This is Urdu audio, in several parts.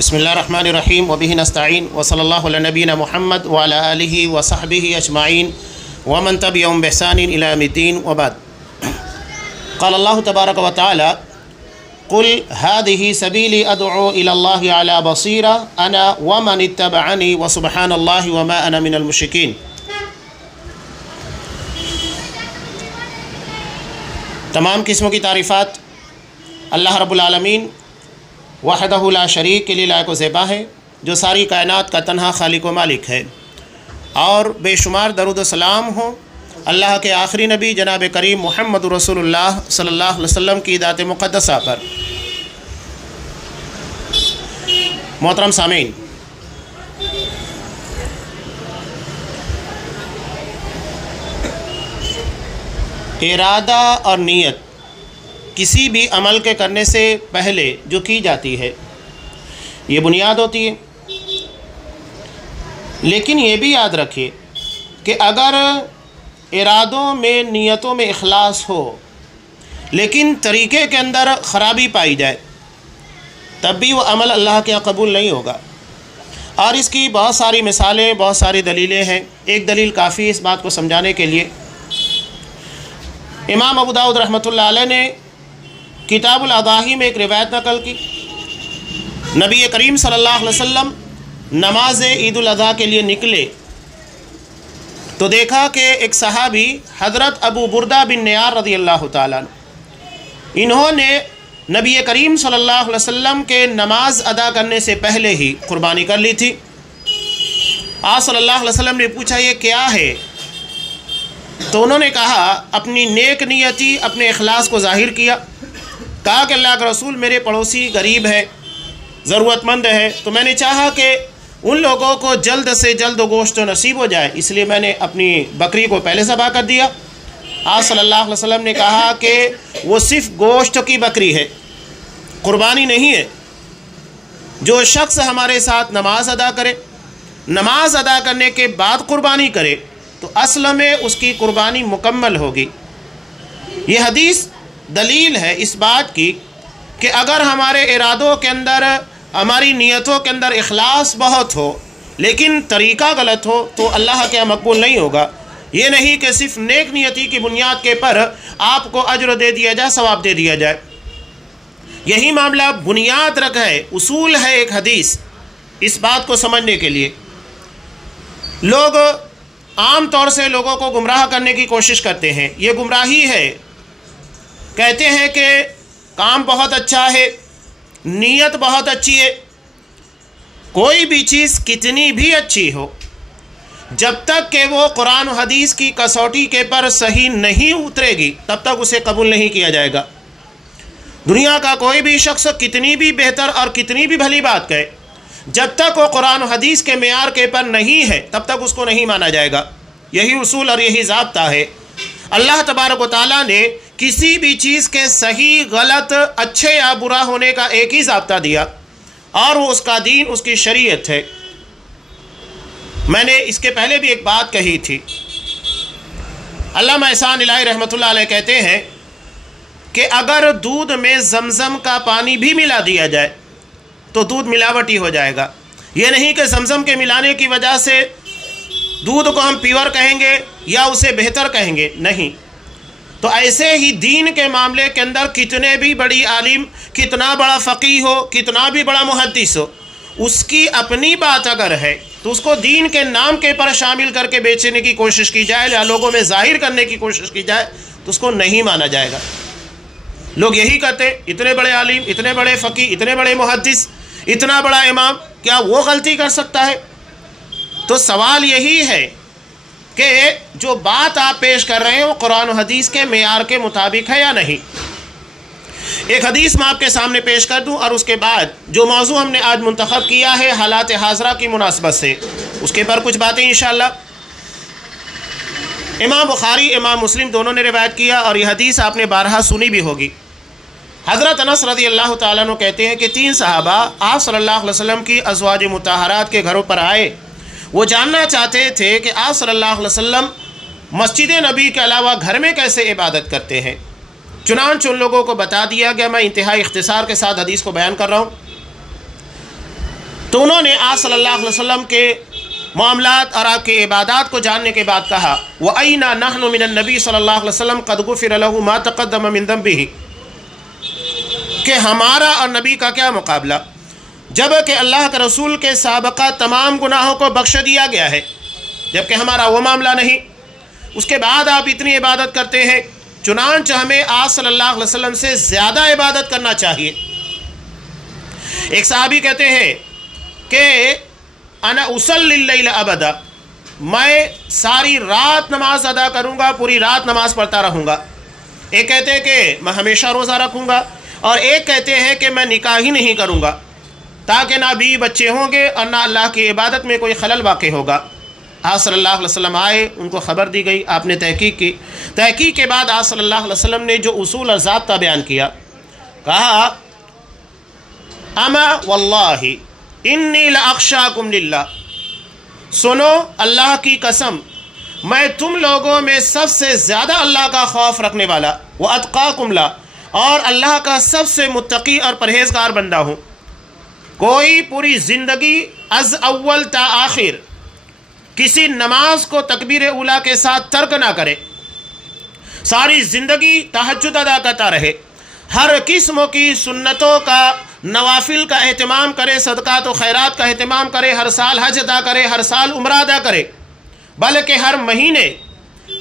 بسم اللہ الرحمن الرحیم وبہ نستعین وصلی اللہ علی نبینا محمد وعلی آلہ وصحبہ اجمعین ومن تبعهم بإحسان إلی یوم الدین وبعد. قال اللہ تبارک و تعالی قل هذه سبیلی ادعو الی اللہ علی بصیرہ انا ومن اتبعنی وسبحان اللہ وما انا من المشرکین. تمام قسموں کی تعریفات اللہ رب العالمین وحدہ لا شریک کے لیے لائق و زیبا ہے، جو ساری کائنات کا تنہا خالق و مالک ہے، اور بے شمار درود و سلام ہوں اللہ کے آخری نبی جناب کریم محمد رسول اللہ صلی اللہ علیہ وسلم کی ذات مقدسہ پر. محترم سامعین، ارادہ اور نیت کسی بھی عمل کے کرنے سے پہلے جو کی جاتی ہے یہ بنیاد ہوتی ہے. لیکن یہ بھی یاد رکھیے کہ اگر ارادوں میں نیتوں میں اخلاص ہو لیکن طریقے کے اندر خرابی پائی جائے تب بھی وہ عمل اللہ کے یہاں قبول نہیں ہوگا. اور اس کی بہت ساری مثالیں، بہت ساری دلیلیں ہیں. ایک دلیل کافی ہے اس بات کو سمجھانے کے لیے. امام ابو داؤد رحمۃ اللہ علیہ نے کتاب الاضاحی میں ایک روایت نقل کی. نبی کریم صلی اللہ علیہ وسلم نماز عید الاضحیٰ کے لیے نکلے تو دیکھا کہ ایک صحابی حضرت ابو بردہ بن نیار رضی اللہ تعالیٰ عنہ، انہوں نے نبی کریم صلی اللہ علیہ وسلم کے نماز ادا کرنے سے پہلے ہی قربانی کر لی تھی. آپ صلی اللہ علیہ وسلم نے پوچھا یہ کیا ہے؟ تو انہوں نے کہا، اپنی نیک نیتی، اپنے اخلاص کو ظاہر کیا. کہا کہ اللہ کا رسول، میرے پڑوسی غریب ہے، ضرورت مند ہے، تو میں نے چاہا کہ ان لوگوں کو جلد سے جلد گوشت نصیب ہو جائے، اس لیے میں نے اپنی بکری کو پہلے ذبح کر دیا. آپ صلی اللہ علیہ وسلم نے کہا کہ وہ صرف گوشت کی بکری ہے، قربانی نہیں ہے. جو شخص ہمارے ساتھ نماز ادا کرے، نماز ادا کرنے کے بعد قربانی کرے تو اصل میں اس کی قربانی مکمل ہوگی. یہ حدیث دلیل ہے اس بات کی کہ اگر ہمارے ارادوں کے اندر، ہماری نیتوں کے اندر اخلاص بہت ہو لیکن طریقہ غلط ہو تو اللہ کے یہاں مقبول نہیں ہوگا. یہ نہیں کہ صرف نیک نیتی کی بنیاد کے پر آپ کو اجر دے دیا جائے، ثواب دے دیا جائے. یہی معاملہ بنیاد رکھا ہے، اصول ہے ایک حدیث. اس بات کو سمجھنے کے لیے لوگ عام طور سے لوگوں کو گمراہ کرنے کی کوشش کرتے ہیں. یہ گمراہی ہے. کہتے ہیں کہ کام بہت اچھا ہے، نیت بہت اچھی ہے. کوئی بھی چیز کتنی بھی اچھی ہو، جب تک کہ وہ قرآن و حدیث کی کسوٹی کے پر صحیح نہیں اترے گی تب تک اسے قبول نہیں کیا جائے گا. دنیا کا کوئی بھی شخص کتنی بھی بہتر اور کتنی بھی بھلی بات کہے، جب تک وہ قرآن و حدیث کے معیار کے پر نہیں ہے تب تک اس کو نہیں مانا جائے گا. یہی اصول اور یہی ضابطہ ہے. اللہ تبارک و تعالیٰ نے کسی بھی چیز کے صحیح، غلط، اچھے یا برا ہونے کا ایک ہی ضابطہ دیا، اور وہ اس کا دین، اس کی شریعت ہے. میں نے اس کے پہلے بھی ایک بات کہی تھی. علامہ احسان الہی رحمۃ اللہ علیہ کہتے ہیں کہ اگر دودھ میں زمزم کا پانی بھی ملا دیا جائے تو دودھ ملاوٹی ہو جائے گا. یہ نہیں کہ زمزم کے ملانے کی وجہ سے دودھ کو ہم پیور کہیں گے یا اسے بہتر کہیں گے، نہیں. تو ایسے ہی دین کے معاملے کے اندر کتنے بھی بڑی عالم، کتنا بڑا فقیہ ہو، کتنا بھی بڑا محدث ہو، اس کی اپنی بات اگر ہے تو اس کو دین کے نام کے پر شامل کر کے بیچنے کی کوشش کی جائے یا لوگوں میں ظاہر کرنے کی کوشش کی جائے تو اس کو نہیں مانا جائے گا. لوگ یہی کہتے ہیں، اتنے بڑے عالم، اتنے بڑے فقیہ، اتنے بڑے محدث، اتنا بڑا امام، کیا وہ غلطی کر سکتا ہے؟ تو سوال یہی ہے کہ جو بات آپ پیش کر رہے ہیں وہ قرآن و حدیث کے معیار کے مطابق ہے یا نہیں. ایک حدیث میں آپ کے سامنے پیش کر دوں اور اس کے بعد جو موضوع ہم نے آج منتخب کیا ہے حالات حاضرہ کی مناسبت سے، اس کے پر کچھ باتیں انشاءاللہ. امام بخاری، امام مسلم دونوں نے روایت کیا اور یہ حدیث آپ نے بارہا سنی بھی ہوگی. حضرت انس رضی اللہ تعالیٰ عنہ کہتے ہیں کہ 3 صحابہ آپ صلی اللہ علیہ وسلم کی ازواج مطہرات کے گھروں پر آئے. وہ جاننا چاہتے تھے کہ آپ صلی اللہ علیہ وسلم مسجد نبی کے علاوہ گھر میں کیسے عبادت کرتے ہیں. چنانچہ ان لوگوں کو بتا دیا گیا. میں انتہائی اختصار کے ساتھ حدیث کو بیان کر رہا ہوں. تو انہوں نے آپ صلی اللہ علیہ وسلم کے معاملات اور آپ کے عبادات کو جاننے کے بعد کہا وَأَيْنَ نَحْنُ مِنَ النَّبِي صلی اللہ علیہ وسلم قَدْ غُفِرَ لَهُ مَا تَقَدَّمَ مِن ذَنبِهِ، کہ ہمارا اور نبی کا کیا مقابلہ، جب کہ اللہ کے رسول کے سابقہ تمام گناہوں کو بخش دیا گیا ہے، جبکہ ہمارا وہ معاملہ نہیں، اس کے بعد آپ اتنی عبادت کرتے ہیں، چنانچہ ہمیں آپ صلی اللہ علیہ وسلم سے زیادہ عبادت کرنا چاہیے۔ ایک صحابی کہتے ہیں کہ انا اصلی اللیل ابدا، میں ساری رات نماز ادا کروں گا، پوری رات نماز پڑھتا رہوں گا۔ ایک کہتے ہیں کہ میں ہمیشہ روزہ رکھوں گا، اور ایک کہتے ہیں کہ میں نکاح ہی نہیں کروں گا تاکہ نہ بیوی بچے ہوں گے اور نہ اللہ کی عبادت میں کوئی خلل واقع ہوگا۔ آپ صلی اللہ علیہ وسلم آئے، ان کو خبر دی گئی، آپ نے تحقیق کی، تحقیق کے بعد آپ صلی اللہ علیہ وسلم نے جو اصول اور ضابطہ بیان کیا، کہا اما واللہ انی لاخشاکم للہ، سنو اللہ کی قسم میں تم لوگوں میں سب سے زیادہ اللہ کا خوف رکھنے والا، واتقاکم لا، اور اللہ کا سب سے متقی اور پرہیزگار بندہ ہوں۔ کوئی پوری زندگی از اول تا آخر کسی نماز کو تکبیر اولیٰ کے ساتھ ترک نہ کرے، ساری زندگی تہجد ادا کرتا رہے، ہر قسم کی سنتوں کا، نوافل کا اہتمام کرے، صدقات و خیرات کا اہتمام کرے، ہر سال حج ادا کرے، ہر سال عمرہ ادا کرے، بلکہ ہر مہینے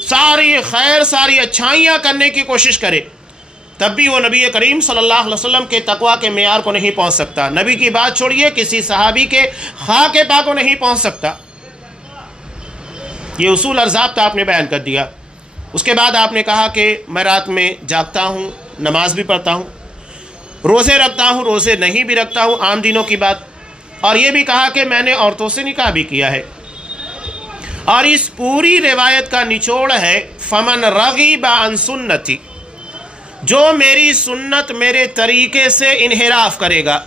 ساری خیر، ساری اچھائیاں کرنے کی کوشش کرے، تب بھی وہ نبی کریم صلی اللہ علیہ وسلم کے تقویٰ کے معیار کو نہیں پہنچ سکتا۔ نبی کی بات چھوڑیے، کسی صحابی کے خاک پا کو نہیں پہنچ سکتا۔ یہ اصول اور ضابطہ آپ نے بیان کر دیا۔ اس کے بعد آپ نے کہا کہ میں رات میں جاگتا ہوں، نماز بھی پڑھتا ہوں، روزے رکھتا ہوں، روزے نہیں بھی رکھتا ہوں، عام دنوں کی بات، اور یہ بھی کہا کہ میں نے عورتوں سے نکاح بھی کیا ہے۔ اور اس پوری روایت کا نچوڑ ہے فمن رغب عن سنتی، جو میری سنت، میرے طریقے سے انحراف کرے گا،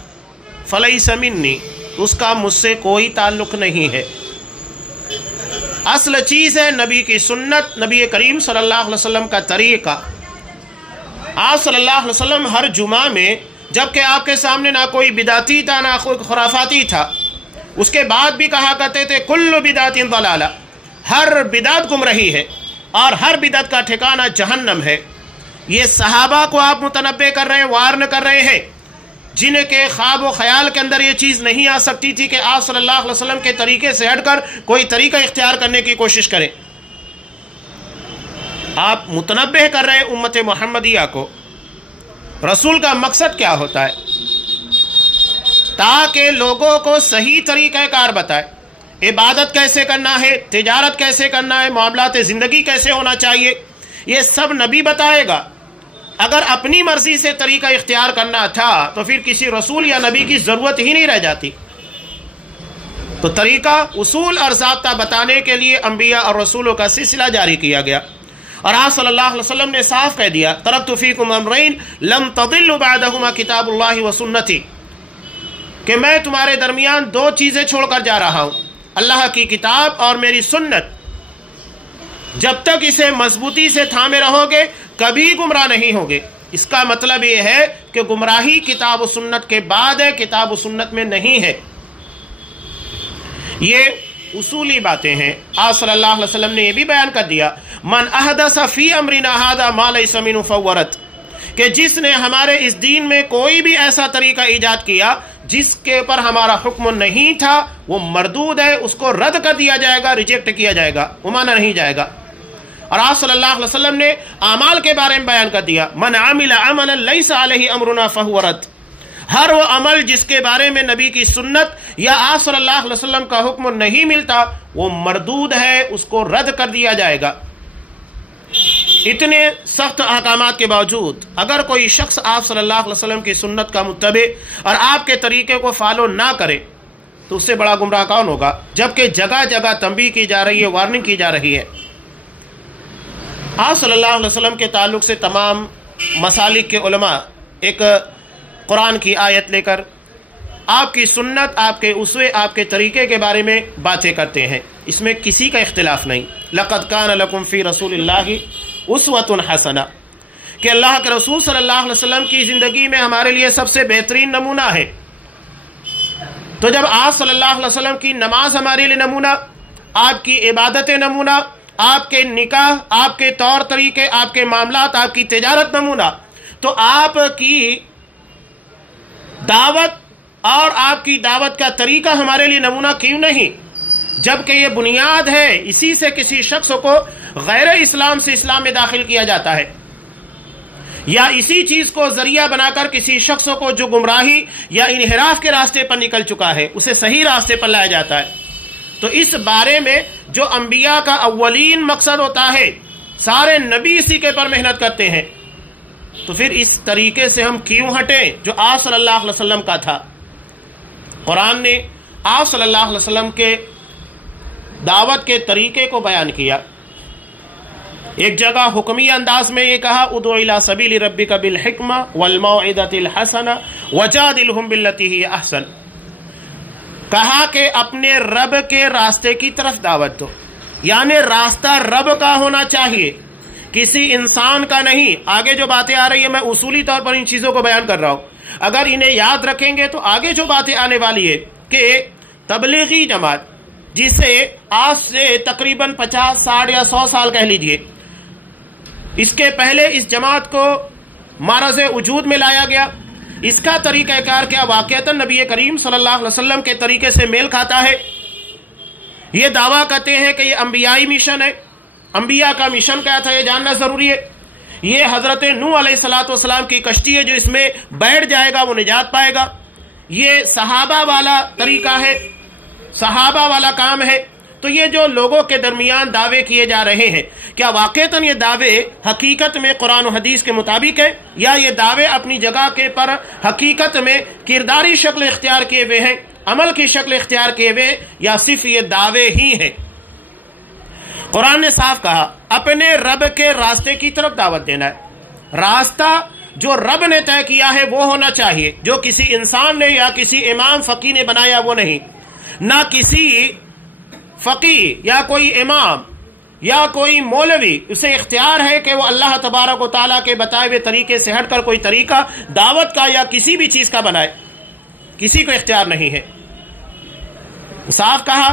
فلیس منی، اس کا مجھ سے کوئی تعلق نہیں ہے۔ اصل چیز ہے نبی کی سنت، نبی کریم صلی اللہ علیہ وسلم کا طریقہ۔ آپ صلی اللہ علیہ وسلم ہر جمعہ میں، جبکہ آپ کے سامنے نہ کوئی بدعتی تھا نہ کوئی خرافاتی تھا، اس کے بعد بھی کہا کرتے تھے کل بدعت ضلالہ، ہر بدعت گمراہی ہے اور ہر بدعت کا ٹھکانہ جہنم ہے۔ یہ صحابہ کو آپ متنبہ کر رہے ہیں، وارن کر رہے ہیں، جن کے خواب و خیال کے اندر یہ چیز نہیں آ سکتی تھی کہ آپ صلی اللہ علیہ وسلم کے طریقے سے ہٹ کر کوئی طریقہ اختیار کرنے کی کوشش کریں۔ آپ متنبہ کر رہے ہیں امت محمدیہ کو، رسول کا مقصد کیا ہوتا ہے؟ تاکہ لوگوں کو صحیح طریقہ کار بتائے، عبادت کیسے کرنا ہے، تجارت کیسے کرنا ہے، معاملات زندگی کیسے ہونا چاہیے، یہ سب نبی بتائے گا۔ اگر اپنی مرضی سے طریقہ اختیار کرنا تھا تو پھر کسی رسول یا نبی کی ضرورت ہی نہیں رہ جاتی۔ تو طریقہ، اصول اور ضابطہ بتانے کے لیے انبیاء اور رسولوں کا سلسلہ جاری کیا گیا، اور آپ صلی اللہ علیہ وسلم نے صاف کہہ دیا ترکت فیکم امرین لم تضلوا بعدہما کتاب اللہ و سنتی، کہ میں تمہارے درمیان دو چیزیں چھوڑ کر جا رہا ہوں، اللہ کی کتاب اور میری سنت۔ جب تک اسے مضبوطی سے تھامے رہو گے کبھی گمراہ نہیں ہوگے۔ اس کا مطلب یہ ہے کہ گمراہی کتاب و سنت کے بعد ہے، کتاب و سنت میں نہیں ہے۔ یہ اصولی باتیں ہیں۔ آپ صلی اللہ علیہ وسلم نے یہ بھی بیان کر دیا من احدث فی امرنا ھذا ما لیس منہ فہو رد، کہ جس نے ہمارے اس دین میں کوئی بھی ایسا طریقہ ایجاد کیا جس کے اوپر ہمارا حکم نہیں تھا، وہ مردود ہے، اس کو رد کر دیا جائے گا، ریجیکٹ کیا جائے گا، وہ مانا نہیں جائے گا۔ اور آپ صلی اللہ علیہ وسلم نے اعمال کے بارے میں بیان کر دیا من عمل عملا لیس علیہ امرنا فہو رد، ہر وہ عمل جس کے بارے میں نبی کی سنت یا آپ صلی اللہ علیہ وسلم کا حکم نہیں ملتا وہ مردود ہے، اس کو رد کر دیا جائے گا۔ اتنے سخت احکامات کے باوجود اگر کوئی شخص آپ صلی اللہ علیہ وسلم کی سنت کا متبع اور آپ کے طریقے کو فالو نہ کرے تو اس سے بڑا گمراہ کون ہوگا؟ جبکہ جگہ جگہ تنبیہ کی جا رہی ہے، وارننگ کی جا رہی ہے۔ آپ صلی اللہ علیہ وسلم کے تعلق سے تمام مسالک کے علماء ایک قرآن کی آیت لے کر آپ کی سنت، آپ کے اسوے، آپ کے طریقے کے بارے میں باتیں کرتے ہیں، اس میں کسی کا اختلاف نہیں۔ لقد کان لکم فی رسول اللہ اسوۃ حسنہ، کہ اللہ کے رسول صلی اللہ علیہ وسلم کی زندگی میں ہمارے لیے سب سے بہترین نمونہ ہے۔ تو جب آپ صلی اللہ علیہ وسلم کی نماز ہمارے لیے نمونہ، آپ کی عبادتیں نمونہ، آپ کے نکاح، آپ کے طور طریقے، آپ کے معاملات، آپ کی تجارت نمونہ، تو آپ کی دعوت اور آپ کی دعوت کا طریقہ ہمارے لیے نمونہ کیوں نہیں؟ جبکہ یہ بنیاد ہے، اسی سے کسی شخص کو غیر اسلام سے اسلام میں داخل کیا جاتا ہے، یا اسی چیز کو ذریعہ بنا کر کسی شخص کو جو گمراہی یا انحراف کے راستے پر نکل چکا ہے اسے صحیح راستے پر لایا جاتا ہے۔ تو اس بارے میں جو انبیاء کا اولین مقصد ہوتا ہے، سارے نبی اسی کے پر محنت کرتے ہیں، تو پھر اس طریقے سے ہم کیوں ہٹیں جو آپ صلی اللہ علیہ وسلم کا تھا؟ قرآن نے آپ صلی اللہ علیہ وسلم کے دعوت کے طریقے کو بیان کیا۔ ایک جگہ حکمی انداز میں یہ کہا، ادعو الی سبیل ربک بالحکمہ والموعظۃ الحسنہ وجادلہم باللتی ہی احسن، کہا کہ اپنے رب کے راستے کی طرف دعوت دو، یعنی راستہ رب کا ہونا چاہیے، کسی انسان کا نہیں۔ آگے جو باتیں آ رہی ہیں میں اصولی طور پر ان چیزوں کو بیان کر رہا ہوں، اگر انہیں یاد رکھیں گے تو آگے جو باتیں آنے والی ہے کہ تبلیغی جماعت، جسے آج سے تقریباً 50، 60 یا 100 سال کہہ لیجئے، اس کے پہلے اس جماعت کو معرض وجود میں لایا گیا، اس کا طریقہ کار کیا واقعتاً نبی کریم صلی اللہ علیہ وسلم کے طریقے سے میل کھاتا ہے؟ یہ دعویٰ کرتے ہیں کہ یہ انبیائی مشن ہے۔ انبیاء کا مشن کیا تھا یہ جاننا ضروری ہے۔ یہ حضرت نوح علیہ السلام کی کشتی ہے، جو اس میں بیٹھ جائے گا وہ نجات پائے گا۔ یہ صحابہ والا طریقہ ہے، صحابہ والا کام ہے۔ تو یہ جو لوگوں کے درمیان دعوے کیے جا رہے ہیں، کیا واقعتاً یہ دعوے حقیقت میں قرآن و حدیث کے مطابق ہے، یا یہ دعوے اپنی جگہ کے پر حقیقت میں کرداری شکل اختیار کیے ہوئے ہیں، عمل کی شکل اختیار کیے ہوئے، یا صرف یہ دعوے ہی ہیں؟ قرآن نے صاف کہا اپنے رب کے راستے کی طرف دعوت دینا ہے۔ راستہ جو رب نے طے کیا ہے وہ ہونا چاہیے، جو کسی انسان نے یا کسی امام فقی نے بنایا وہ نہیں۔ نہ کسی فقی یا کوئی امام یا کوئی مولوی اسے اختیار ہے کہ وہ اللہ تبارک و تعالیٰ کے بتائے ہوئے طریقے سے ہٹ کر کوئی طریقہ دعوت کا یا کسی بھی چیز کا بنائے، کسی کو اختیار نہیں ہے۔ صاف کہا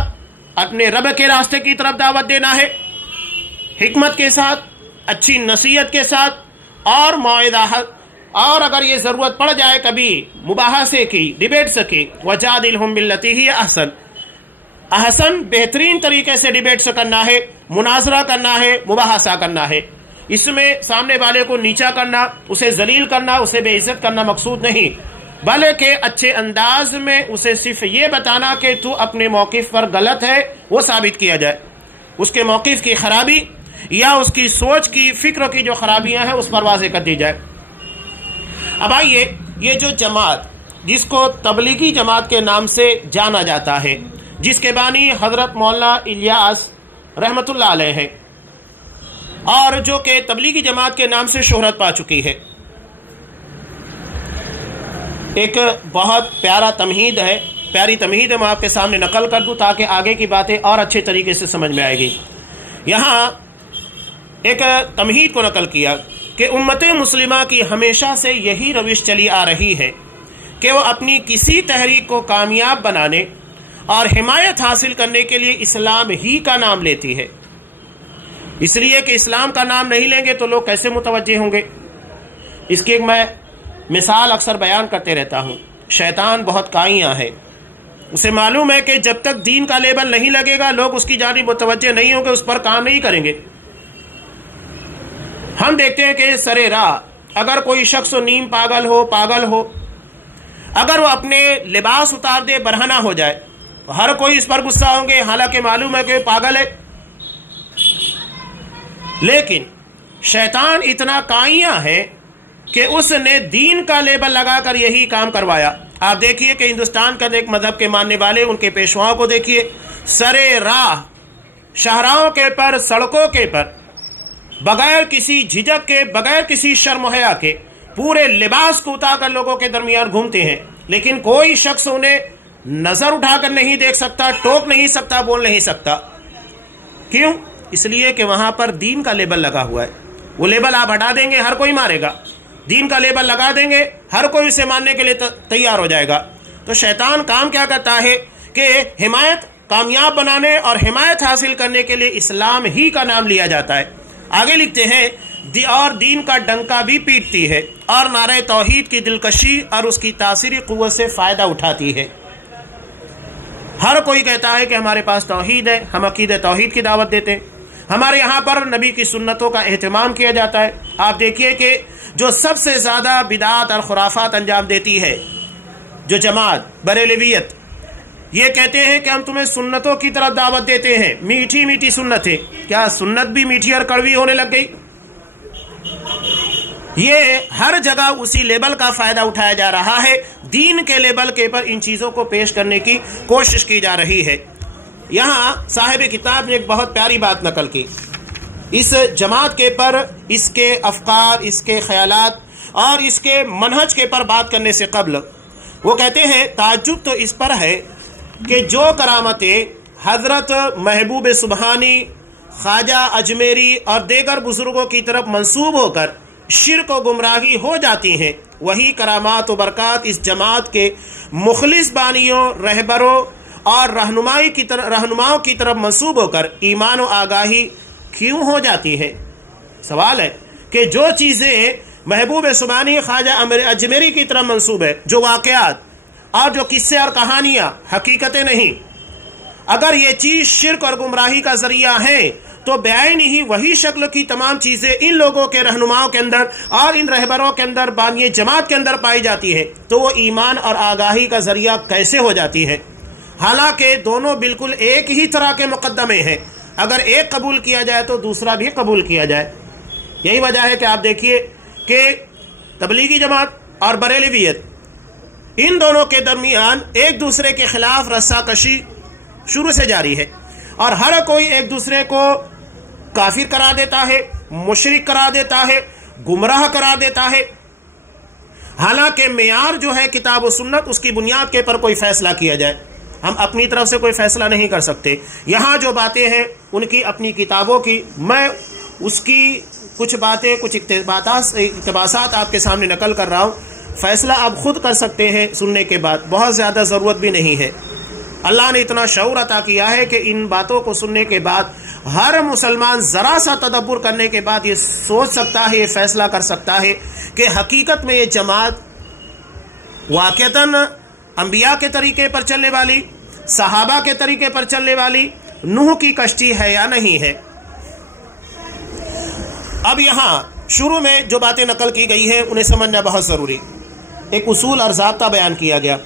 اپنے رب کے راستے کی طرف دعوت دینا ہے، حکمت کے ساتھ، اچھی نصیحت کے ساتھ، اور موعظہ، اور اگر یہ ضرورت پڑ جائے کبھی مباحثے کی، ڈیبیٹ کی، وجادلہم باللتی ہی احسن، احسن بہترین طریقے سے ڈیبیٹ سے کرنا ہے، مناظرہ کرنا ہے، مباحثہ کرنا ہے۔ اس میں سامنے والے کو نیچا کرنا، اسے ذلیل کرنا، اسے بے عزت کرنا مقصود نہیں، بلکہ اچھے انداز میں اسے صرف یہ بتانا کہ تو اپنے موقف پر غلط ہے، وہ ثابت کیا جائے، اس کے موقف کی خرابی یا اس کی سوچ کی، فکر کی جو خرابیاں ہیں اس پر واضح کر دی جائے۔ اب آئیے، یہ جو جماعت جس کو تبلیغی جماعت کے نام سے جانا جاتا ہے، جس کے بانی حضرت مولانا الیاس رحمۃ اللہ علیہ ہیں، اور جو کہ تبلیغی جماعت کے نام سے شہرت پا چکی ہے، ایک بہت پیارا تمہید ہے، پیاری تمہید ہے، میں آپ کے سامنے نقل کر دوں تاکہ آگے کی باتیں اور اچھے طریقے سے سمجھ میں آئے گی۔ یہاں ایک تمہید کو نقل کیا کہ امت مسلمہ کی ہمیشہ سے یہی روش چلی آ رہی ہے کہ وہ اپنی کسی تحریک کو کامیاب بنانے اور حمایت حاصل کرنے کے لیے اسلام ہی کا نام لیتی ہے، اس لیے کہ اسلام کا نام نہیں لیں گے تو لوگ کیسے متوجہ ہوں گے۔ اس کی ایک میں مثال اکثر بیان کرتے رہتا ہوں۔ شیطان بہت کائیاں ہے، اسے معلوم ہے کہ جب تک دین کا لیبل نہیں لگے گا لوگ اس کی جانب متوجہ نہیں ہوں گے، اس پر کام نہیں کریں گے۔ ہم دیکھتے ہیں کہ سر راہ اگر کوئی شخص نیم پاگل ہو، اگر وہ اپنے لباس اتار دے، برہنہ ہو جائے، تو ہر کوئی اس پر غصہ ہوں گے، حالانکہ معلوم ہے کہ وہ پاگل ہے۔ لیکن شیطان اتنا کائیاں ہے کہ اس نے دین کا لیبل لگا کر یہی کام کروایا۔ آپ دیکھیے کہ ہندوستان کا ایک مذہب کے ماننے والے، ان کے پیشواؤں کو دیکھیے، سر راہ شاہراہوں کے پر، سڑکوں کے پر، بغیر کسی جھجک کے، بغیر کسی شرم و حیا کے، پورے لباس کو اتار کر لوگوں کے درمیان گھومتے ہیں، لیکن کوئی شخص انہیں نظر اٹھا کر نہیں دیکھ سکتا، ٹوک نہیں سکتا، بول نہیں سکتا۔ کیوں؟ اس لیے کہ وہاں پر دین کا لیبل لگا ہوا ہے۔ وہ لیبل آپ ہٹا دیں گے ہر کوئی مارے گا، دین کا لیبل لگا دیں گے ہر کوئی اسے ماننے کے لیے تیار ہو جائے گا۔ تو شیطان کام کیا کرتا ہے کہ حمایت کامیاب بنانے اور حمایت حاصل کرنے کے لیے اسلام ہی کا نام لیا جاتا ہے۔ آگے لکھتے ہیں اور دین کا ڈنکا بھی پیٹتی ہے اور نعرہ توحید کی دلکشی اور اس کی تاثیری قوت سے فائدہ اٹھاتی ہے۔ ہر کوئی کہتا ہے کہ ہمارے پاس توحید ہے، ہم عقیدہ توحید کی دعوت دیتے ہیں، ہمارے یہاں پر نبی کی سنتوں کا اہتمام کیا جاتا ہے۔ آپ دیکھیے کہ جو سب سے زیادہ بدعات اور خرافات انجام دیتی ہے جو جماعت بریلویت، یہ کہتے ہیں کہ ہم تمہیں سنتوں کی طرف دعوت دیتے ہیں، میٹھی میٹھی سنت ہے۔ کیا سنت بھی میٹھی اور کڑوی ہونے لگ گئی؟ یہ ہر جگہ اسی لیبل کا فائدہ اٹھایا جا رہا ہے، دین کے لیبل کے پر ان چیزوں کو پیش کرنے کی کوشش کی جا رہی ہے۔ یہاں صاحب کتاب نے ایک بہت پیاری بات نقل کی اس جماعت کے پر، اس کے افکار، اس کے خیالات اور اس کے منہج کے پر بات کرنے سے قبل وہ کہتے ہیں تعجب تو اس پر ہے کہ جو کرامتیں حضرت محبوب سبحانی، خواجہ اجمیری اور دیگر بزرگوں کی طرف منسوب ہو کر شرک و گمراہی ہو جاتی ہیں، وہی کرامات و برکات اس جماعت کے مخلص بانیوں، رہبروں اور رہنماؤں کی طرف منسوب ہو کر ایمان و آگاہی کیوں ہو جاتی ہے؟ سوال ہے کہ جو چیزیں محبوب سبحانی، خواجہ اجمیری کی طرف منسوب ہے، جو واقعات اور جو قصے اور کہانیاں حقیقتیں نہیں، اگر یہ چیز شرک اور گمراہی کا ذریعہ ہیں تو بعین ہی وہی شکل کی تمام چیزیں ان لوگوں کے رہنماؤں کے اندر اور ان رہبروں کے اندر، بانی جماعت کے اندر پائی جاتی ہے، تو وہ ایمان اور آگاہی کا ذریعہ کیسے ہو جاتی ہے؟ حالانکہ دونوں بالکل ایک ہی طرح کے مقدمے ہیں، اگر ایک قبول کیا جائے تو دوسرا بھی قبول کیا جائے۔ یہی وجہ ہے کہ آپ دیکھیے کہ تبلیغی جماعت اور بریلویت، ان دونوں کے درمیان ایک دوسرے کے خلاف رسا کشی شروع سے جاری ہے، اور ہر کوئی ایک دوسرے کو کافر قرار دیتا ہے، مشرک قرار دیتا ہے، گمراہ قرار دیتا ہے، حالانکہ معیار جو ہے کتاب و سنت، اس کی بنیاد کے پر کوئی فیصلہ کیا جائے۔ ہم اپنی طرف سے کوئی فیصلہ نہیں کر سکتے، یہاں جو باتیں ہیں ان کی اپنی کتابوں کی، میں اس کی کچھ باتیں، کچھ اقتباسات آپ کے سامنے نقل کر رہا ہوں، فیصلہ آپ خود کر سکتے ہیں سننے کے بعد، بہت زیادہ ضرورت بھی نہیں ہے۔ اللہ نے اتنا شعور عطا کیا ہے کہ ان باتوں کو سننے کے بعد ہر مسلمان ذرا سا تدبر کرنے کے بعد یہ سوچ سکتا ہے، یہ فیصلہ کر سکتا ہے کہ حقیقت میں یہ جماعت واقعتاً انبیاء کے طریقے پر چلنے والی، صحابہ کے طریقے پر چلنے والی نوح کی کشتی ہے یا نہیں ہے۔ اب یہاں شروع میں جو باتیں نقل کی گئی ہیں انہیں سمجھنا بہت ضروری، ایک اصول اور ضابطہ بیان کیا گیا۔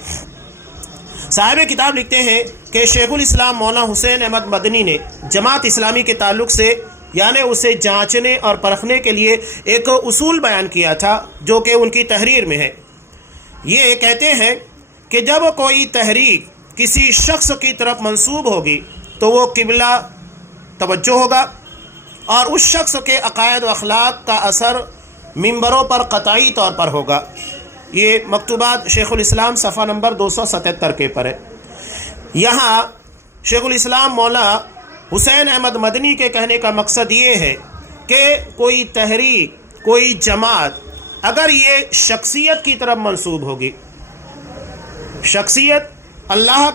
صاحب کتاب لکھتے ہیں کہ شیخ الاسلام مولانا حسین احمد مدنی نے جماعت اسلامی کے تعلق سے، یعنی اسے جانچنے اور پرکھنے کے لیے ایک اصول بیان کیا تھا جو کہ ان کی تحریر میں ہے۔ یہ کہتے ہیں کہ جب کوئی تحریک کسی شخص کی طرف منسوب ہوگی تو وہ قبلہ توجہ ہوگا، اور اس شخص کے عقائد و اخلاق کا اثر منبروں پر قطعی طور پر ہوگا۔ یہ مکتوبات شیخ الاسلام صفحہ نمبر 277 کے پر ہے۔ یہاں شیخ الاسلام مولانا حسین احمد مدنی کے کہنے کا مقصد یہ ہے کہ کوئی تحریک، کوئی جماعت اگر یہ شخصیت کی طرف منسوب ہوگی، شخصیت اللہ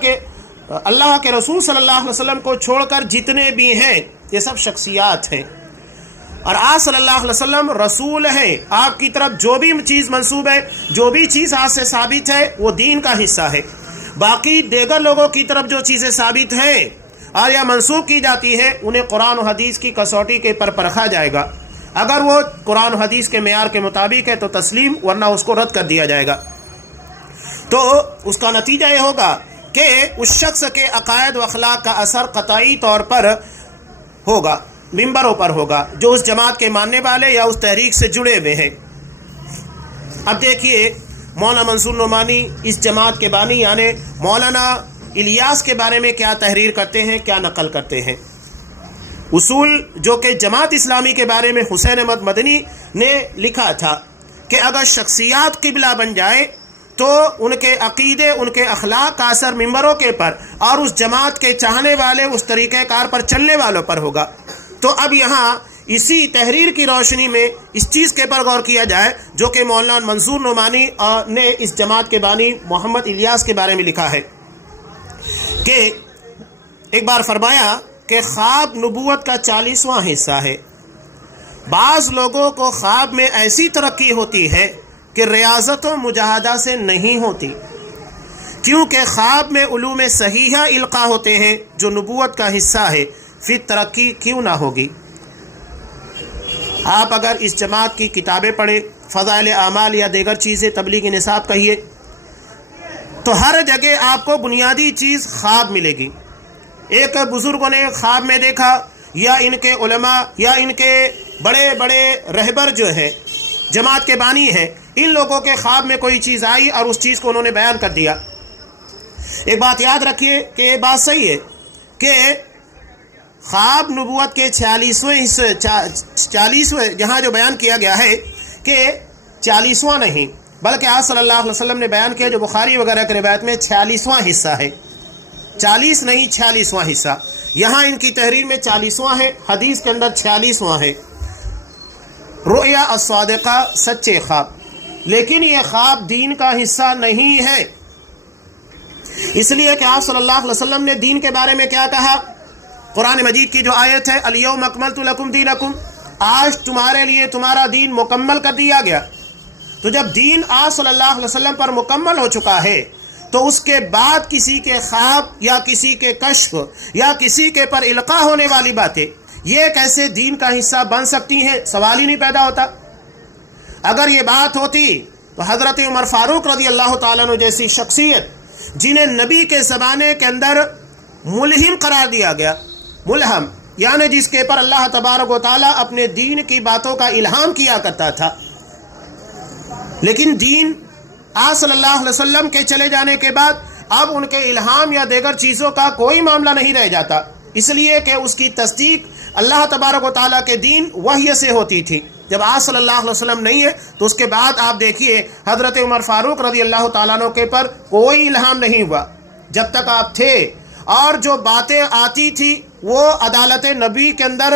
کے رسول صلی اللہ علیہ وسلم کو چھوڑ کر جتنے بھی ہیں یہ سب شخصیات ہیں، اور آپ صلی اللہ علیہ وسلم رسول ہیں، آپ کی طرف جو بھی چیز منسوب ہے، جو بھی چیز آپ سے ثابت ہے وہ دین کا حصہ ہے۔ باقی دیگر لوگوں کی طرف جو چیزیں ثابت ہیں اور یا منسوب کی جاتی ہے انہیں قرآن و حدیث کی کسوٹی کے پر پرکھا جائے گا، اگر وہ قرآن و حدیث کے معیار کے مطابق ہے تو تسلیم، ورنہ اس کو رد کر دیا جائے گا۔ تو اس کا نتیجہ یہ ہوگا کہ اس شخص کے عقائد و اخلاق کا اثر قطعی طور پر ہوگا، منبروں پر ہوگا، جو اس جماعت کے ماننے والے یا اس تحریک سے جڑے ہوئے ہیں۔ اب دیکھیے مولانا منصور نعمانی اس جماعت کے بانی یعنی مولانا الیاس کے بارے میں کیا تحریر کرتے ہیں، کیا نقل کرتے ہیں۔ اصول جو کہ جماعت اسلامی کے بارے میں حسین احمد مدنی نے لکھا تھا کہ اگر شخصیات قبلہ بن جائے تو ان کے عقیدے، ان کے اخلاق کا اثر منبروں کے پر اور اس جماعت کے چاہنے والے، اس طریقہ کار پر چلنے والوں پر ہوگا۔ تو اب یہاں اسی تحریر کی روشنی میں اس چیز کے پر غور کیا جائے جو کہ مولانا منصور نعمانی نے اس جماعت کے بانی محمد الیاس کے بارے میں لکھا ہے کہ ایک بار فرمایا کہ خواب نبوت کا 40واں حصہ ہے۔ بعض لوگوں کو خواب میں ایسی ترقی ہوتی ہے کہ ریاضت و مجاہدہ سے نہیں ہوتی، کیونکہ خواب میں علوم صحیحہ القاء ہوتے ہیں جو نبوت کا حصہ ہے، پھر ترقی کیوں نہ ہوگی؟ آپ اگر اس جماعت کی کتابیں پڑھیں، فضائل اعمال یا دیگر چیزیں، تبلیغ نصاب کہیے، تو ہر جگہ آپ کو بنیادی چیز خواب ملے گی۔ ایک بزرگوں نے خواب میں دیکھا، یا ان کے علماء یا ان کے بڑے بڑے رہبر جو ہے جماعت کے بانی ہیں، ان لوگوں کے خواب میں کوئی چیز آئی اور اس چیز کو انہوں نے بیان کر دیا۔ ایک بات یاد رکھیے کہ یہ بات صحیح ہے کہ خواب نبوت کے 46ویں حصے 40ویں جہاں جو بیان کیا گیا ہے کہ 40واں نہیں بلکہ آپ صلی اللہ علیہ وسلم نے بیان کیا جو بخاری وغیرہ کے روایت میں 46واں حصہ ہے، 40 نہیں 46واں حصہ۔ یہاں ان کی تحریر میں 40واں ہے، حدیث کے اندر 46واں ہے، رؤیا الصادقہ، سچے خواب۔ لیکن یہ خواب دین کا حصہ نہیں ہے، اس لیے کہ آپ صلی اللہ علیہ وسلم نے دین کے بارے میں کیا کہا؟ قرآن مجید کی جو آیت ہے الیوم اکملت لکم دینکم، آج تمہارے لیے تمہارا دین مکمل کر دیا گیا۔ تو جب دین آپ صلی اللہ علیہ وسلم پر مکمل ہو چکا ہے تو اس کے بعد کسی کے خواب یا کسی کے کشف یا کسی کے پر القاء ہونے والی باتیں یہ کیسے دین کا حصہ بن سکتی ہیں؟ سوال ہی نہیں پیدا ہوتا۔ اگر یہ بات ہوتی تو حضرت عمر فاروق رضی اللہ تعالیٰ عنہ جیسی شخصیت جنہیں نبی کے زمانے کے اندر ملہم قرار دیا گیا، ملہم یعنی جس کے پر اللہ تبارک و تعالیٰ اپنے دین کی باتوں کا الہام کیا کرتا تھا، لیکن دین آپ صلی اللہ علیہ وسلم کے چلے جانے کے بعد اب ان کے الہام یا دیگر چیزوں کا کوئی معاملہ نہیں رہ جاتا، اس لیے کہ اس کی تصدیق اللہ تبارک و تعالیٰ کے دین وحی سے ہوتی تھی۔ جب آپ صلی اللہ علیہ وسلم نہیں ہے تو اس کے بعد آپ دیکھیے حضرت عمر فاروق رضی اللہ تعالیٰ عنہ کے پر کوئی الہام نہیں ہوا جب تک آپ تھے، اور جو باتیں آتی تھی وہ عدالت نبی کے اندر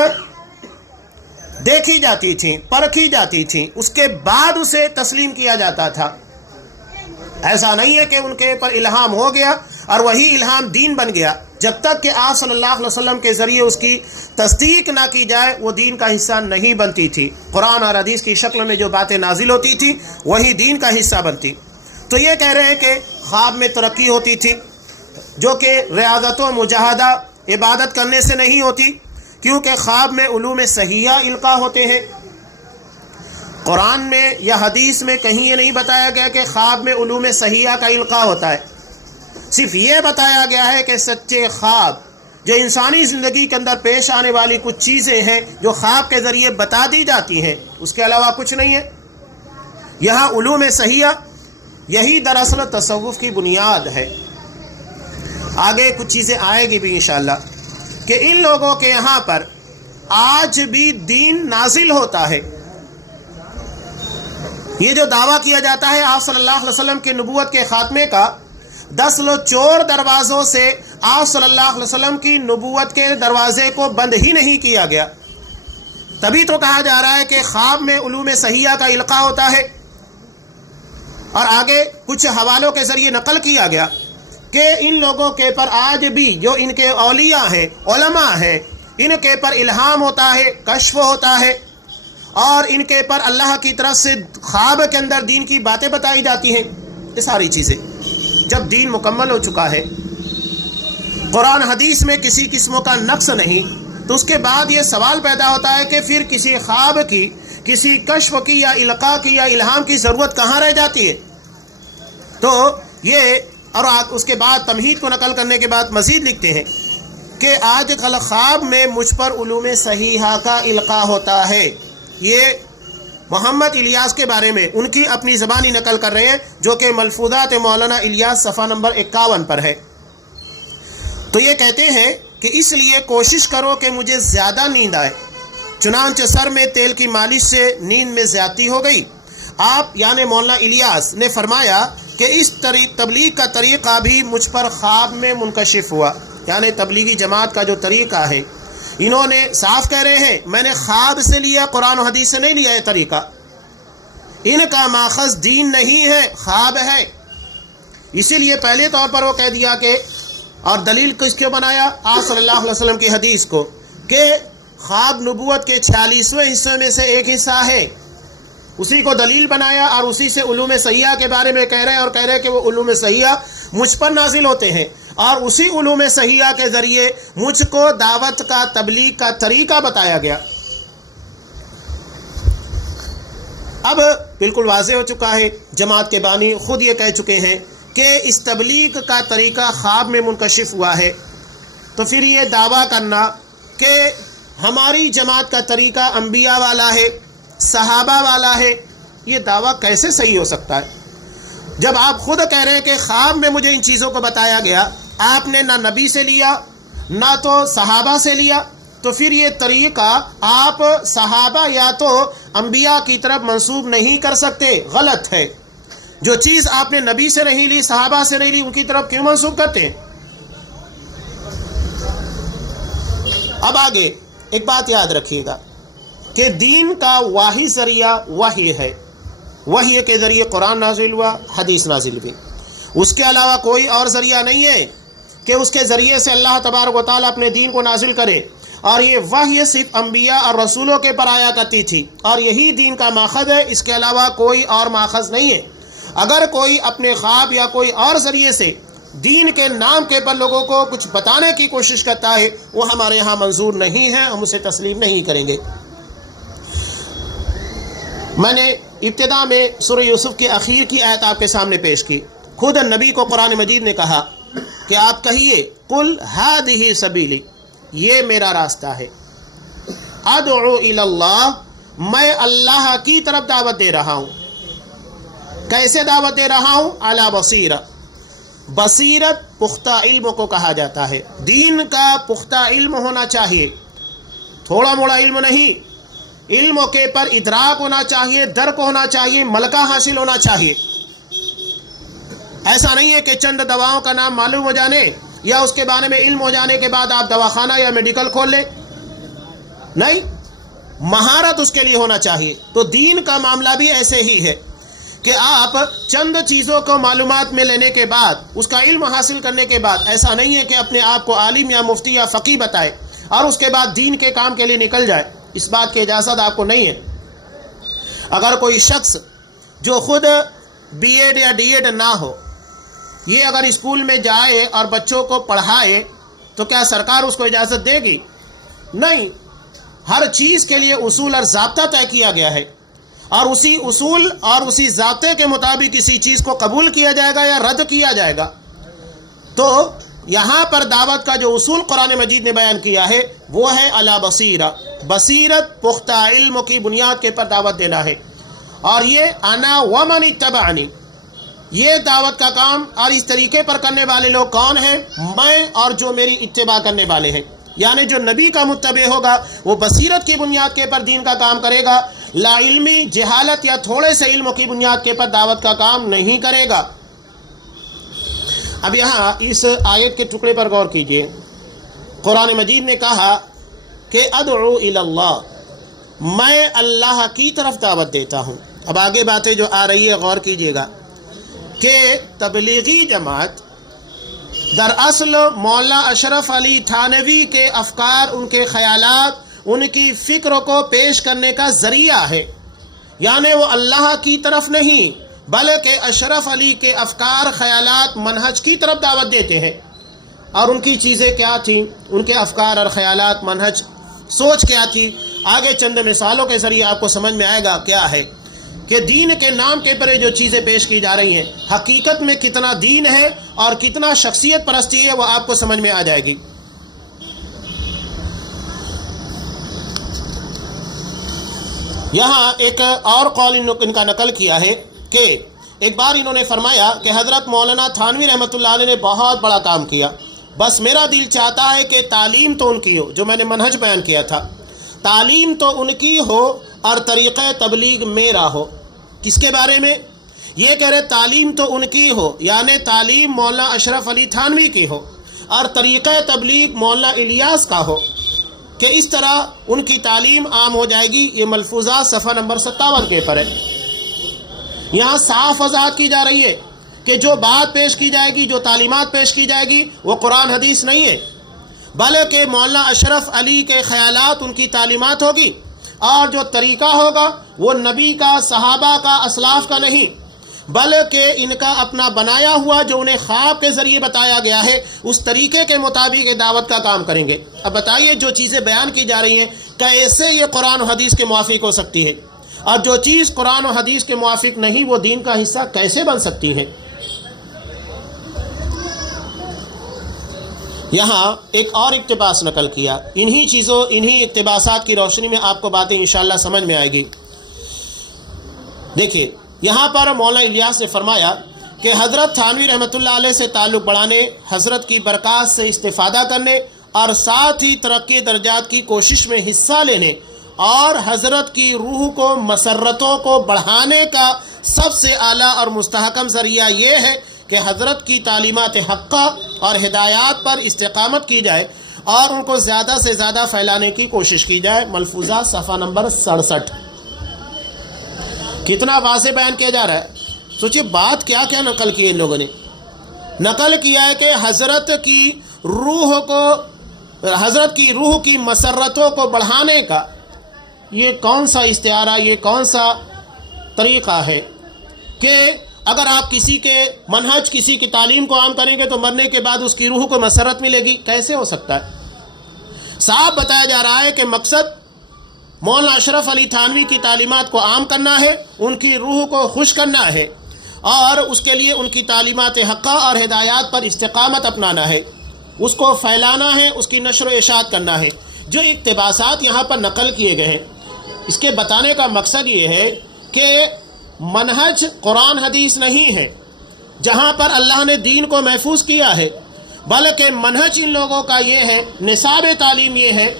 دیکھی جاتی تھیں، پرکھی جاتی تھیں، اس کے بعد اسے تسلیم کیا جاتا تھا۔ ایسا نہیں ہے کہ ان کے پر الہام ہو گیا اور وہی الہام دین بن گیا، جب تک کہ آپ صلی اللہ علیہ وسلم کے ذریعے اس کی تصدیق نہ کی جائے وہ دین کا حصہ نہیں بنتی تھی۔ قرآن اور حدیث کی شکل میں جو باتیں نازل ہوتی تھی وہی دین کا حصہ بنتی۔ تو یہ کہہ رہے ہیں کہ خواب میں ترقی ہوتی تھی جو کہ ریاضت و مجاہدہ عبادت کرنے سے نہیں ہوتی، کیونکہ خواب میں علوم صحیحہ القاء ہوتے ہیں۔ قرآن میں یا حدیث میں کہیں یہ نہیں بتایا گیا کہ خواب میں علوم صحیحہ کا القاء ہوتا ہے، صرف یہ بتایا گیا ہے کہ سچے خواب جو انسانی زندگی کے اندر پیش آنے والی کچھ چیزیں ہیں جو خواب کے ذریعے بتا دی جاتی ہیں، اس کے علاوہ کچھ نہیں ہے۔ یہاں علوم صحیحہ یہی دراصل تصوف کی بنیاد ہے۔ آگے کچھ چیزیں آئے گی بھی انشاءاللہ کہ ان لوگوں کے یہاں پر آج بھی دین نازل ہوتا ہے۔ یہ جو دعویٰ کیا جاتا ہے آپ صلی اللہ علیہ وسلم کے نبوت کے خاتمے کا، 10 چور دروازوں سے آپ صلی اللہ علیہ وسلم کی نبوت کے دروازے کو بند ہی نہیں کیا گیا، تبھی تو کہا جا رہا ہے کہ خواب میں علوم صحیحہ کا القاء ہوتا ہے۔ اور آگے کچھ حوالوں کے ذریعے نقل کیا گیا کہ ان لوگوں کے پر آج بھی جو ان کے اولیاء ہیں، علماء ہیں، ان کے پر الہام ہوتا ہے، کشف ہوتا ہے، اور ان کے پر اللہ کی طرف سے خواب کے اندر دین کی باتیں بتائی جاتی ہیں۔ یہ ساری چیزیں جب دین مکمل ہو چکا ہے، قرآن حدیث میں کسی قسم کا نقص نہیں، تو اس کے بعد یہ سوال پیدا ہوتا ہے کہ پھر کسی خواب کی، کسی کشف کی یا القاء کی یا الہام کی ضرورت کہاں رہ جاتی ہے؟ تو یہ اور اس کے بعد تمہید کو نقل کرنے کے بعد مزید لکھتے ہیں کہ آج کل خواب میں مجھ پر علوم صحیحہ کا القاء ہوتا ہے۔ یہ محمد الیاس کے بارے میں ان کی اپنی زبانی نقل کر رہے ہیں جو کہ ملفوظات مولانا الیاس صفحہ نمبر 51 پر ہے۔ تو یہ کہتے ہیں کہ اس لیے کوشش کرو کہ مجھے زیادہ نیند آئے، چنانچہ سر میں تیل کی مالش سے نیند میں زیادتی ہو گئی۔ آپ یعنی مولانا الیاس نے فرمایا کہ اس تبلیغ کا طریقہ بھی مجھ پر خواب میں منکشف ہوا، یعنی تبلیغی جماعت کا جو طریقہ ہے انہوں نے صاف کہہ رہے ہیں میں نے خواب سے لیا، قرآن و حدیث سے نہیں لیا یہ طریقہ، ان کا ماخذ دین نہیں ہے، خواب ہے۔ اسی لیے پہلے طور پر وہ کہہ دیا کہ، اور دلیل کس کو بنایا؟ آپ صلی اللہ علیہ وسلم کی حدیث کو، کہ خواب نبوت کے 46ویں حصے میں سے ایک حصہ ہے، اسی کو دلیل بنایا اور اسی سے علوم صحیحہ کے بارے میں کہہ رہے ہیں، اور کہہ رہے ہیں کہ وہ علوم صحیحہ مجھ پر نازل ہوتے ہیں، اور اسی علوم صحیحہ کے ذریعے مجھ کو دعوت کا، تبلیغ کا طریقہ بتایا گیا۔ اب بالکل واضح ہو چکا ہے، جماعت کے بانی خود یہ کہہ چکے ہیں کہ اس تبلیغ کا طریقہ خواب میں منکشف ہوا ہے، تو پھر یہ دعویٰ کرنا کہ ہماری جماعت کا طریقہ انبیاء والا ہے، صحابہ والا ہے، یہ دعویٰ کیسے صحیح ہو سکتا ہے؟ جب آپ خود کہہ رہے ہیں کہ خواب میں مجھے ان چیزوں کو بتایا گیا، آپ نے نہ نبی سے لیا نہ تو صحابہ سے لیا، تو پھر یہ طریقہ آپ صحابہ یا تو انبیاء کی طرف منسوب نہیں کر سکتے، غلط ہے۔ جو چیز آپ نے نبی سے نہیں لی، صحابہ سے نہیں لی، ان کی طرف کیوں منسوب کرتے ہیں؟ اب آگے ایک بات یاد رکھیے گا کہ دین کا واحد ذریعہ وحی ہے، وحی کے ذریعے قرآن نازل ہوا، حدیث نازل ہوئی، اس کے علاوہ کوئی اور ذریعہ نہیں ہے کہ اس کے ذریعے سے اللہ تبارک و تعالیٰ اپنے دین کو نازل کرے، اور یہ وحی صرف انبیاء اور رسولوں کے پر آیا کرتی تھی، اور یہی دین کا ماخذ ہے، اس کے علاوہ کوئی اور ماخذ نہیں ہے۔ اگر کوئی اپنے خواب یا کوئی اور ذریعے سے دین کے نام کے پر لوگوں کو کچھ بتانے کی کوشش کرتا ہے، وہ ہمارے ہاں منظور نہیں ہے، ہم اسے تسلیم نہیں کریں گے۔ میں نے ابتدا میں سورہ یوسف کی آخر کی آیت آپ کے سامنے پیش کی، خود نبی کو قرآن مجید نے کہا کہ آپ کہیے قل ہذہ سبیلی، یہ میرا راستہ ہے، ادعو الی اللہ، میں اللہ کی طرف دعوت دے رہا ہوں۔ کیسے دعوت دے رہا ہوں؟ علی بصیرہ، بصیرت پختہ علم کو کہا جاتا ہے، دین کا پختہ علم ہونا چاہیے، تھوڑا موڑا علم نہیں، علم کے پر ادراک ہونا چاہیے، درک ہونا چاہیے، ملکہ حاصل ہونا چاہیے۔ ایسا نہیں ہے کہ چند دواؤں کا نام معلوم ہو جانے یا اس کے بارے میں علم ہو جانے کے بعد آپ دواخانہ یا میڈیکل کھول لیں، نہیں، مہارت اس کے لیے ہونا چاہیے۔ تو دین کا معاملہ بھی ایسے ہی ہے کہ آپ چند چیزوں کو معلومات میں لینے کے بعد، اس کا علم حاصل کرنے کے بعد، ایسا نہیں ہے کہ اپنے آپ کو عالم یا مفتی یا فقیہ بتائے اور اس کے بعد دین کے کام کے لیے نکل جائے، اس بات کی اجازت آپ کو نہیں ہے۔ اگر کوئی شخص جو خود بی ایڈ یا ڈی ایڈ نہ ہو، یہ اگر اسکول میں جائے اور بچوں کو پڑھائے تو کیا سرکار اس کو اجازت دے گی؟ نہیں، ہر چیز کے لیے اصول اور ضابطہ طے کیا گیا ہے، اور اسی اصول اور اسی ضابطے کے مطابق کسی چیز کو قبول کیا جائے گا یا رد کیا جائے گا۔ تو یہاں پر دعوت کا جو اصول قرآن مجید نے بیان کیا ہے وہ ہے علی بصیرہ، بصیرت پختہ علم کی بنیاد کے پر دعوت دینا ہے، اور یہ انا ومن اتبعنی، یہ دعوت کا کام اور اس طریقے پر کرنے والے لوگ کون ہیں؟ میں اور جو میری اتباع کرنے والے ہیں، یعنی جو نبی کا متبع ہوگا وہ بصیرت کی بنیاد کے پر دین کا کام کرے گا، لا علمی، جہالت یا تھوڑے سے علم کی بنیاد کے پر دعوت کا کام نہیں کرے گا۔ اب یہاں اس آیت کے ٹکڑے پر غور کیجئے، قرآن مجید نے کہا کہ ادعو الی اللہ، میں اللہ کی طرف دعوت دیتا ہوں۔ اب آگے باتیں جو آ رہی ہے غور کیجئے گا کہ تبلیغی جماعت دراصل مولانا اشرف علی تھانوی کے افکار، ان کے خیالات، ان کی فکر کو پیش کرنے کا ذریعہ ہے، یعنی وہ اللہ کی طرف نہیں بلکہ اشرف علی کے افکار، خیالات، منہج کی طرف دعوت دیتے ہیں۔ اور ان کی چیزیں کیا تھیں؟ ان کے افکار اور خیالات، منہج، سوچ کیا تھی؟ آگے چند مثالوں کے ذریعے آپ کو سمجھ میں آئے گا کیا ہے کہ دین کے نام کے پر جو چیزیں پیش کی جا رہی ہیں حقیقت میں کتنا دین ہے اور کتنا شخصیت پرستی ہے، وہ آپ کو سمجھ میں آ جائے گی۔ یہاں ایک اور قول ان کا نقل کیا ہے کہ ایک بار انہوں نے فرمایا کہ حضرت مولانا تھانوی رحمۃ اللہ علیہ نے بہت بڑا کام کیا، بس میرا دل چاہتا ہے کہ تعلیم تو ان کی ہو، جو میں نے منہج بیان کیا تھا، تعلیم تو ان کی ہو اور طریقہ تبلیغ میرا ہو۔ کس کے بارے میں یہ کہہ رہے؟ تعلیم تو ان کی ہو، یعنی تعلیم مولانا اشرف علی تھانوی کی ہو، اور طریقہ تبلیغ مولانا الیاس کا ہو۔ کہ اس طرح ان کی تعلیم عام ہو جائے گی۔ یہ ملفوظات صفحہ نمبر 57 کے پر ہے۔ یہاں صاف وضاحت کی جا رہی ہے کہ جو بات پیش کی جائے گی، جو تعلیمات پیش کی جائے گی، وہ قرآن حدیث نہیں ہے، بلکہ مولانا اشرف علی کے خیالات، ان کی تعلیمات ہوگی، اور جو طریقہ ہوگا وہ نبی کا، صحابہ کا، اسلاف کا نہیں، بلکہ ان کا اپنا بنایا ہوا جو انہیں خواب کے ذریعے بتایا گیا ہے، اس طریقے کے مطابق یہ دعوت کا کام کریں گے۔ اب بتائیے جو چیزیں بیان کی جا رہی ہیں کیسے یہ قرآن و حدیث کے موافق ہو سکتی ہے، اور جو چیز قرآن و حدیث کے موافق نہیں وہ دین کا حصہ کیسے بن سکتی ہے؟ یہاں ایک اور اقتباس نقل کیا، انہی اقتباسات کی روشنی میں آپ کو باتیں انشاءاللہ سمجھ میں آئے گی۔ دیکھیے یہاں پر مولانا الیاس نے فرمایا کہ حضرت تھانوی رحمۃ اللہ علیہ سے تعلق بڑھانے، حضرت کی برکات سے استفادہ کرنے اور ساتھ ہی ترقی درجات کی کوشش میں حصہ لینے اور حضرت کی روح کو، مسرتوں کو بڑھانے کا سب سے اعلیٰ اور مستحکم ذریعہ یہ ہے کہ حضرت کی تعلیمات حقہ اور ہدایات پر استقامت کی جائے اور ان کو زیادہ سے زیادہ پھیلانے کی کوشش کی جائے۔ ملفوظات صفحہ نمبر 67۔ کتنا واضح بیان کیا جا رہا ہے۔ سوچئے بات کیا کیا نقل کی ان لوگوں نے۔ نقل کیا ہے کہ حضرت کی روح کی مسرتوں کو بڑھانے کا یہ کون سا استعارہ، یہ کون سا طریقہ ہے کہ اگر آپ کسی کے منہج، کسی کی تعلیم کو عام کریں گے تو مرنے کے بعد اس کی روح کو مسرت ملے گی؟ کیسے ہو سکتا ہے؟ صاحب بتایا جا رہا ہے کہ مقصد مولانا اشرف علی تھانوی کی تعلیمات کو عام کرنا ہے، ان کی روح کو خوش کرنا ہے، اور اس کے لیے ان کی تعلیمات حقہ اور ہدایات پر استقامت اپنانا ہے، اس کو پھیلانا ہے، اس کی نشر و اشاعت کرنا ہے۔ جو اقتباسات یہاں پر نقل کیے گئے ہیں اس کے بتانے کا مقصد یہ ہے کہ منہج قرآن حدیث نہیں ہے جہاں پر اللہ نے دین کو محفوظ کیا ہے، بلکہ منہج ان لوگوں کا یہ ہے، نصاب تعلیم یہ ہے،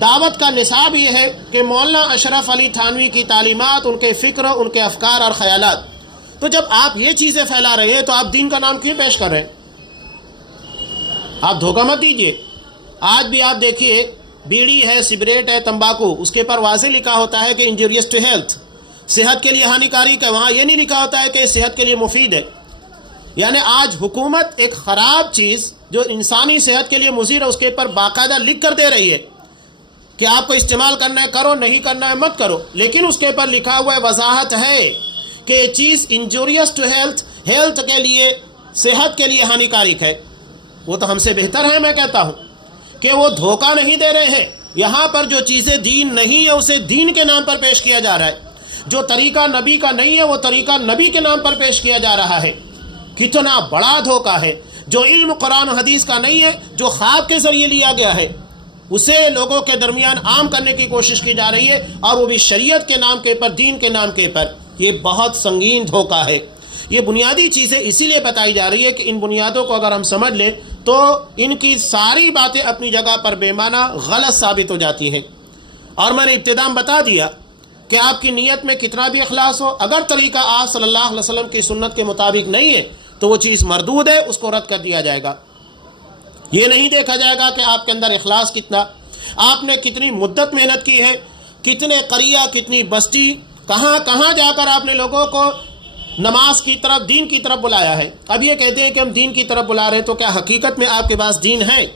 دعوت کا نصاب یہ ہے کہ مولانا اشرف علی تھانوی کی تعلیمات، ان کے فکر، ان کے افکار اور خیالات۔ تو جب آپ یہ چیزیں پھیلا رہے ہیں تو آپ دین کا نام کیوں پیش کر رہے ہیں؟ آپ دھوکہ مت دیجئے۔ آج بھی آپ دیکھیے بیڑی ہے، سگریٹ ہے، تمباکو، اس کے پر واضح لکھا ہوتا ہے کہ انجوریس ٹو ہیلتھ، صحت کے لیے ہانیکارک ہے، وہاں یہ نہیں لکھا ہوتا ہے کہ صحت کے لیے مفید ہے۔ یعنی آج حکومت ایک خراب چیز جو انسانی صحت کے لیے مضر ہے اس کے پر باقاعدہ لکھ کر دے رہی ہے کہ آپ کو استعمال کرنا ہے کرو، نہیں کرنا ہے مت کرو، لیکن اس کے پر لکھا ہوا ہے، وضاحت ہے کہ یہ چیز انجوریس ٹو ہیلتھ، ہیلتھ کے لیے، صحت کے لیے ہانیکارک ہے۔ وہ تو ہم سے بہتر ہے، میں کہتا ہوں کہ وہ دھوکہ نہیں دے رہے ہیں۔ یہاں پر جو چیزیں دین نہیں ہے اسے دین کے نام پر پیش کیا جا رہا ہے، جو طریقہ نبی کا نہیں ہے وہ طریقہ نبی کے نام پر پیش کیا جا رہا ہے۔ کتنا بڑا دھوکہ ہے۔ جو علم قرآن و حدیث کا نہیں ہے، جو خواب کے ذریعے لیا گیا ہے، اسے لوگوں کے درمیان عام کرنے کی کوشش کی جا رہی ہے، اور وہ بھی شریعت کے نام کے پر، دین کے نام کے پر۔ یہ بہت سنگین دھوکہ ہے۔ یہ بنیادی چیزیں اسی لیے بتائی جا رہی ہے کہ ان بنیادوں کو اگر ہم سمجھ لیں تو ان کی ساری باتیں اپنی جگہ پر بے معنی، غلط ثابت ہو جاتی ہیں۔ اور میں نے ابتداء بتا دیا کہ آپ کی نیت میں کتنا بھی اخلاص ہو، اگر طریقہ آپ صلی اللہ علیہ وسلم کی سنت کے مطابق نہیں ہے تو وہ چیز مردود ہے، اس کو رد کر دیا جائے گا۔ یہ نہیں دیکھا جائے گا کہ آپ کے اندر اخلاص کتنا، آپ نے کتنی مدت محنت کی ہے، کتنے قریہ، کتنی بستی، کہاں کہاں جا کر آپ نے لوگوں کو نماز کی طرف، دین کی طرف بلایا ہے۔ اب یہ کہتے ہیں کہ ہم دین کی طرف بلا رہے ہیں، تو کیا حقیقت میں آپ کے پاس دین ہے؟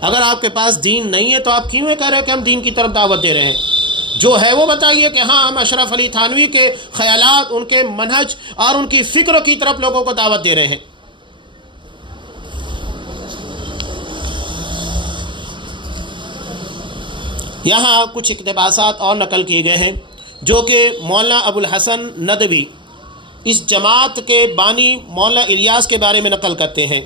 اگر آپ کے پاس دین نہیں ہے تو آپ کیوں کہہ رہے ہیں کہ ہم دین کی طرف دعوت دے رہے ہیں؟ جو ہے وہ بتائیے کہ ہاں ہم اشرف علی تھانوی کے خیالات، ان کے منہج اور ان کی فکر کی طرف لوگوں کو دعوت دے رہے ہیں۔ یہاں کچھ اقتباسات اور نقل کیے گئے ہیں جو کہ مولانا ابو الحسن ندوی اس جماعت کے بانی مولانا الیاس کے بارے میں نقل کرتے ہیں۔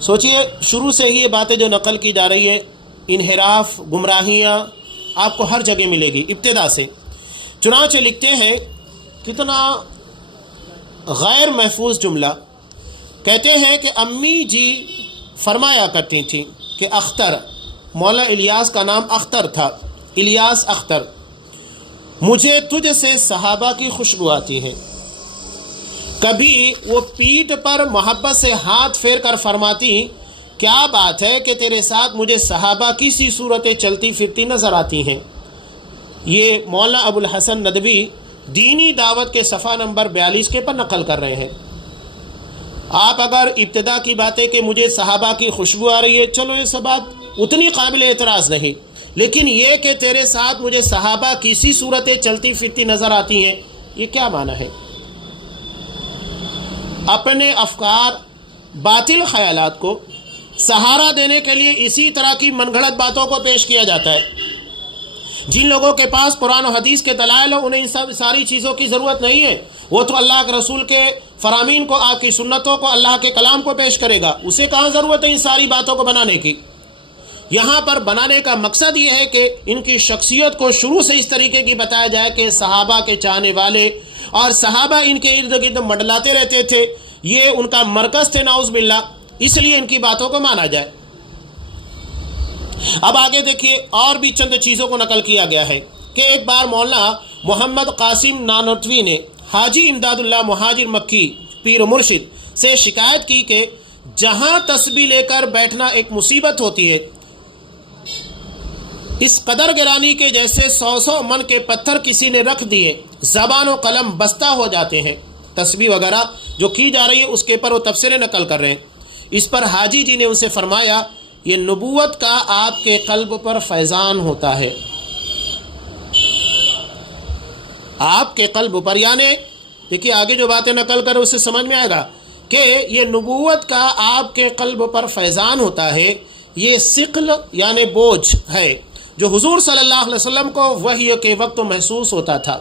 سوچئے شروع سے ہی یہ باتیں جو نقل کی جا رہی ہے، انحراف، گمراہیاں آپ کو ہر جگہ ملے گی ابتدا سے۔ چنانچہ لکھتے ہیں، کتنا غیر محفوظ جملہ، کہتے ہیں کہ امی جی فرمایا کرتی تھیں کہ اختر، مولانا الیاس کا نام اختر تھا، الیاس اختر، مجھے تجھ سے صحابہ کی خوشبو آتی ہے۔ کبھی وہ پیٹھ پر محبت سے ہاتھ پھیر کر فرماتی کیا بات ہے کہ تیرے ساتھ مجھے صحابہ کی سی صورتیں چلتی پھرتی نظر آتی ہیں. یہ مولانا ابو الحسن ندوی دینی دعوت کے صفحہ نمبر 42 کے پر نقل کر رہے ہیں. آپ اگر ابتدا کی باتیں کہ مجھے صحابہ کی خوشبو آ رہی ہے، چلو یہ سب بات اتنی قابل اعتراض نہیں، لیکن یہ کہ تیرے ساتھ مجھے صحابہ کی سی صورتیں چلتی پھرتی نظر آتی ہیں، یہ کیا معنی ہے؟ اپنے افکار، باطل خیالات کو سہارا دینے کے لیے اسی طرح کی من گھڑت باتوں کو پیش کیا جاتا ہے. جن لوگوں کے پاس قرآن و حدیث کے دلائل ہو، انہیں ان ساری چیزوں کی ضرورت نہیں ہے. وہ تو اللہ کے رسول کے فرامین کو، آپ کی سنتوں کو، اللہ کے کلام کو پیش کرے گا. اسے کہاں ضرورت ہے ان ساری باتوں کو بنانے کی؟ یہاں پر بنانے کا مقصد یہ ہے کہ ان کی شخصیت کو شروع سے اس طریقے کی بتایا جائے کہ صحابہ کے چاہنے والے اور صحابہ ان کے ارد گرد منڈلاتے رہتے تھے، یہ ان کا مرکز تھے نعوذ باللہ، اس لیے ان کی باتوں کو مانا جائے. اب آگے دیکھیے، اور بھی چند چیزوں کو نقل کیا گیا ہے کہ ایک بار مولانا محمد قاسم نانوتوی نے حاجی امداد اللہ مہاجر مکی پیر و مرشد سے شکایت کی کہ جہاں تسبیح لے کر بیٹھنا ایک مصیبت ہوتی ہے، اس قدر گرانی کے جیسے 100 من کے پتھر کسی نے رکھ دیے، زبان و قلم بستہ ہو جاتے ہیں. تسبیح وغیرہ جو کی جا رہی ہے اس کے پر وہ تفسیریں نقل کر رہے ہیں. اس پر حاجی جی نے ان سے فرمایا، یہ نبوت کا آپ کے قلب پر فیضان ہوتا ہے. آپ کے قلب پر، یعنی دیکھیے آگے جو باتیں نقل کر اس سے سمجھ میں آئے گا کہ یہ نبوت کا آپ کے قلب پر فیضان ہوتا ہے. یہ ثقل یعنی بوجھ ہے جو حضور صلی اللہ علیہ وسلم کو وحی کے وقت محسوس ہوتا تھا.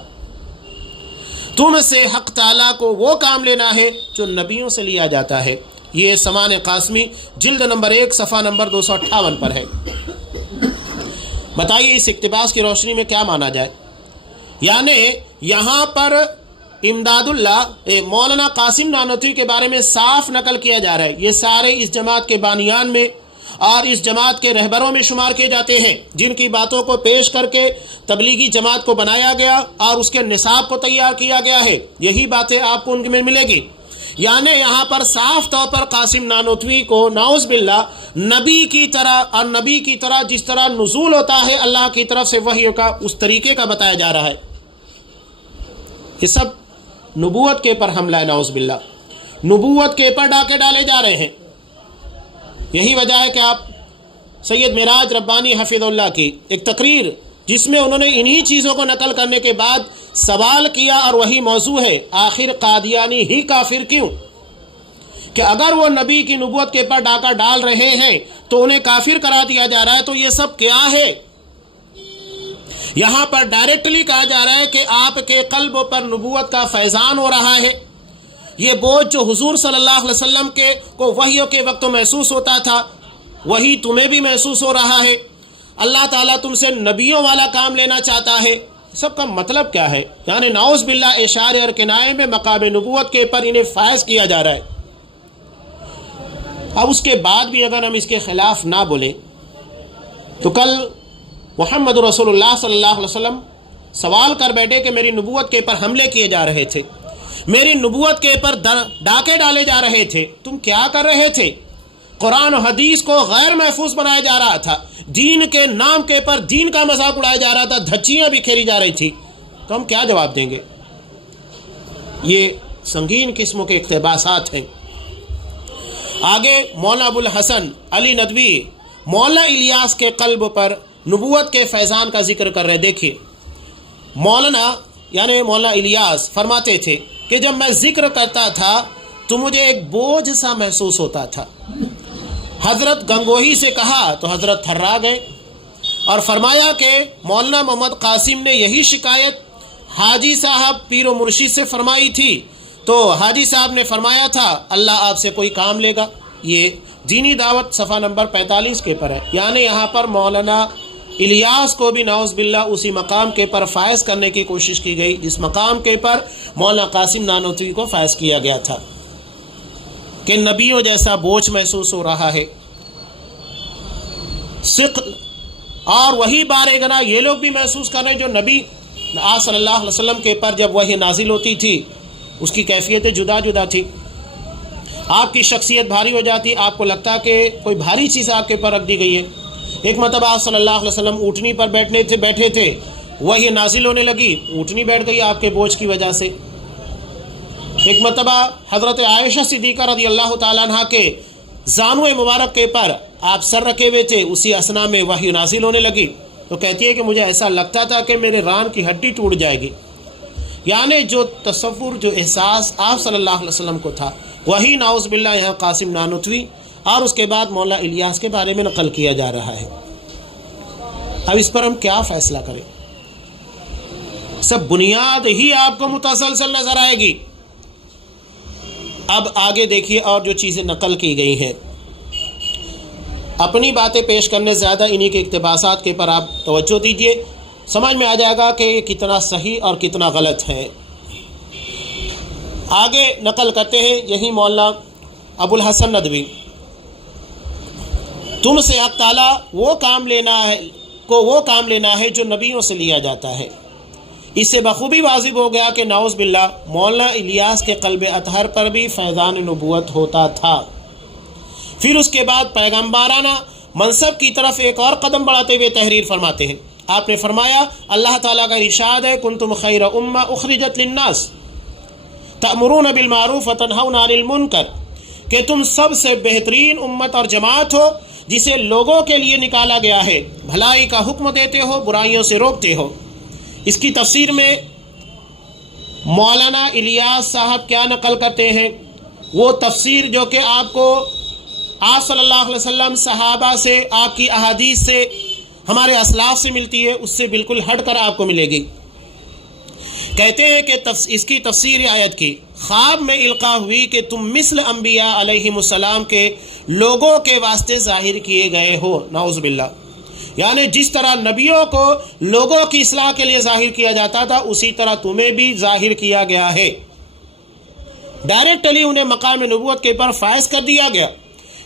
تم سے حق تعالیٰ کو وہ کام لینا ہے جو نبیوں سے لیا جاتا ہے. یہ سمان قاسمی جلد نمبر 1 صفحہ نمبر 258 پر ہے. بتائیے اس اقتباس کی روشنی میں کیا مانا جائے؟ یعنی یہاں پر امداد اللہ مولانا قاسم نانوتوی کے بارے میں صاف نقل کیا جا رہا ہے. یہ سارے اس جماعت کے بانیان میں اور اس جماعت کے رہبروں میں شمار کیے جاتے ہیں، جن کی باتوں کو پیش کر کے تبلیغی جماعت کو بنایا گیا اور اس کے نصاب کو تیار کیا گیا ہے. یہی باتیں آپ کو ان میں ملے گی. یعنی یہاں پر صاف طور پر قاسم نانوتوی کو نعوذ باللہ نبی کی طرح، اور نبی کی طرح جس طرح نزول ہوتا ہے اللہ کی طرف سے وحی کا، اس طریقے کا بتایا جا رہا ہے. یہ سب نبوت کے پر حملہ ہے نعوذ باللہ، نبوت کے پر ڈاکے ڈالے جا رہے ہیں. یہی وجہ ہے کہ آپ سید معراج ربانی حفظ اللہ کی ایک تقریر جس میں انہوں نے انہی چیزوں کو نقل کرنے کے بعد سوال کیا، اور وہی موضوع ہے آخر قادیانی ہی کافر کیوں؟ کہ اگر وہ نبی کی نبوت کے پر ڈاکہ ڈال رہے ہیں تو انہیں کافر کرا دیا جا رہا ہے، تو یہ سب کیا ہے؟ یہاں پر ڈائریکٹلی کہا جا رہا ہے کہ آپ کے قلب پر نبوت کا فیضان ہو رہا ہے. یہ بوجھ جو حضور صلی اللہ علیہ وسلم کو وحی کے وقت محسوس ہوتا تھا، وہی تمہیں بھی محسوس ہو رہا ہے. اللہ تعالیٰ تم سے نبیوں والا کام لینا چاہتا ہے. سب کا مطلب کیا ہے؟ یعنی نعوذ باللہ اشارے اور کنائے میں مقام نبوت کے پر انہیں فائز کیا جا رہا ہے. اب اس کے بعد بھی اگر ہم اس کے خلاف نہ بولیں تو کل محمد رسول اللہ صلی اللہ علیہ وسلم سوال کر بیٹھے کہ میری نبوت کے پر حملے کیے جا رہے تھے، میری نبوت کے پر ڈاکے ڈالے جا رہے تھے، تم کیا کر رہے تھے؟ قرآن و حدیث کو غیر محفوظ بنایا جا رہا تھا، دین کے نام کے پر دین کا مذاق اڑایا جا رہا تھا، دھچیاں بھی کھیلی جا رہی تھی، تو ہم کیا جواب دیں گے؟ یہ سنگین قسموں کے اقتباسات ہیں. آگے مولانا ابو الحسن علی ندوی مولانا الیاس کے قلب پر نبوت کے فیضان کا ذکر کر رہے. دیکھیے مولانا یعنی مولانا الیاس فرماتے تھے کہ جب میں ذکر کرتا تھا تو مجھے ایک بوجھ سا محسوس ہوتا تھا. حضرت گنگوہی سے کہا تو حضرت تھرا گئے اور فرمایا کہ مولانا محمد قاسم نے یہی شکایت حاجی صاحب پیر و مرشید سے فرمائی تھی، تو حاجی صاحب نے فرمایا تھا اللہ آپ سے کوئی کام لے گا. یہ دینی دعوت صفحہ نمبر 45 کے پر ہے. یعنی یہاں پر مولانا الیاس کو بھی نعوذ باللہ اسی مقام کے پر فائز کرنے کی کوشش کی گئی جس مقام کے پر مولانا قاسم نانوتوی کو فائز کیا گیا تھا کہ نبیوں جیسا بوجھ محسوس ہو رہا ہے. ثقل اور وہی بارے گنا یہ لوگ بھی محسوس کر رہے ہیں جو نبی آج صلی اللہ علیہ وسلم کے پر جب وحی نازل ہوتی تھی اس کی کیفیتیں جدا جدا تھی. آپ کی شخصیت بھاری ہو جاتی، آپ کو لگتا کہ کوئی بھاری چیز آپ کے پر رکھ دی گئی ہے۔ ایک مرتبہ آپ صلی اللہ علیہ وسلم اونٹنی پر بیٹھے تھے، وہی نازل ہونے لگی، اونٹنی بیٹھ گئی آپ کے بوجھ کی وجہ سے۔ ایک مرتبہ حضرت عائشہ صدیقہ رضی اللہ تعالیٰ عنہ کے زانو مبارک کے پر آپ سر رکھے ہوئے تھے، اسی اثنا میں وحی نازل ہونے لگی، تو کہتی ہے کہ مجھے ایسا لگتا تھا کہ میرے ران کی ہڈی ٹوٹ جائے گی۔ یعنی جو تصور، جو احساس آپ صلی اللہ علیہ وسلم کو تھا، وہی نعوذ باللہ یہاں قاسم نانوتوی اور اس کے بعد مولانا الیاس کے بارے میں نقل کیا جا رہا ہے۔ اب اس پر ہم کیا فیصلہ کریں؟ سب بنیاد ہی آپ کو متسلسل نظر آئے گی۔ اب آگے دیکھیے اور جو چیزیں نقل کی گئی ہیں، اپنی باتیں پیش کرنے زیادہ انہی کے اقتباسات کے پر آپ توجہ دیجئے، سمجھ میں آ جائے گا کہ یہ کتنا صحیح اور کتنا غلط ہے۔ آگے نقل کرتے ہیں یہی مولانا ابو الحسن ندوی، تم سے حق تعالیٰ وہ کام لینا ہے جو نبیوں سے لیا جاتا ہے۔ اس سے بخوبی واضح ہو گیا کہ نعوذ باللہ مولانا الیاس کے قلب اطہر پر بھی فیضان نبوت ہوتا تھا۔ پھر اس کے بعد پیغمبرانہ منصب کی طرف ایک اور قدم بڑھاتے ہوئے تحریر فرماتے ہیں۔ آپ نے فرمایا اللہ تعالیٰ کا ارشاد ہے کنتم خیر امہ اخرجت للناس تأمرون بالمعروف وتنہون عن المنکر، کہ تم سب سے بہترین امت اور جماعت ہو جسے لوگوں کے لیے نکالا گیا ہے، بھلائی کا حکم دیتے ہو، برائیوں سے روکتے ہو۔ اس کی تفسیر میں مولانا الیاس صاحب کیا نقل کرتے ہیں؟ وہ تفسیر جو کہ آپ کو آپ صلی اللہ علیہ وسلم، صحابہ سے، آپ کی احادیث سے، ہمارے اسلاف سے ملتی ہے، اس سے بالکل ہٹ کر آپ کو ملے گی۔ کہتے ہیں کہ اس کی تفسیر آیت کی خواب میں القاء ہوئی کہ تم مثل انبیاء علیہم السلام کے لوگوں کے واسطے ظاہر کیے گئے ہو، نعوذ باللہ۔ یعنی جس طرح نبیوں کو لوگوں کی اصلاح کے لیے ظاہر کیا جاتا تھا، اسی طرح تمہیں بھی ظاہر کیا گیا ہے۔ ڈائریکٹلی انہیں مقام نبوت کے پر فائز کر دیا گیا۔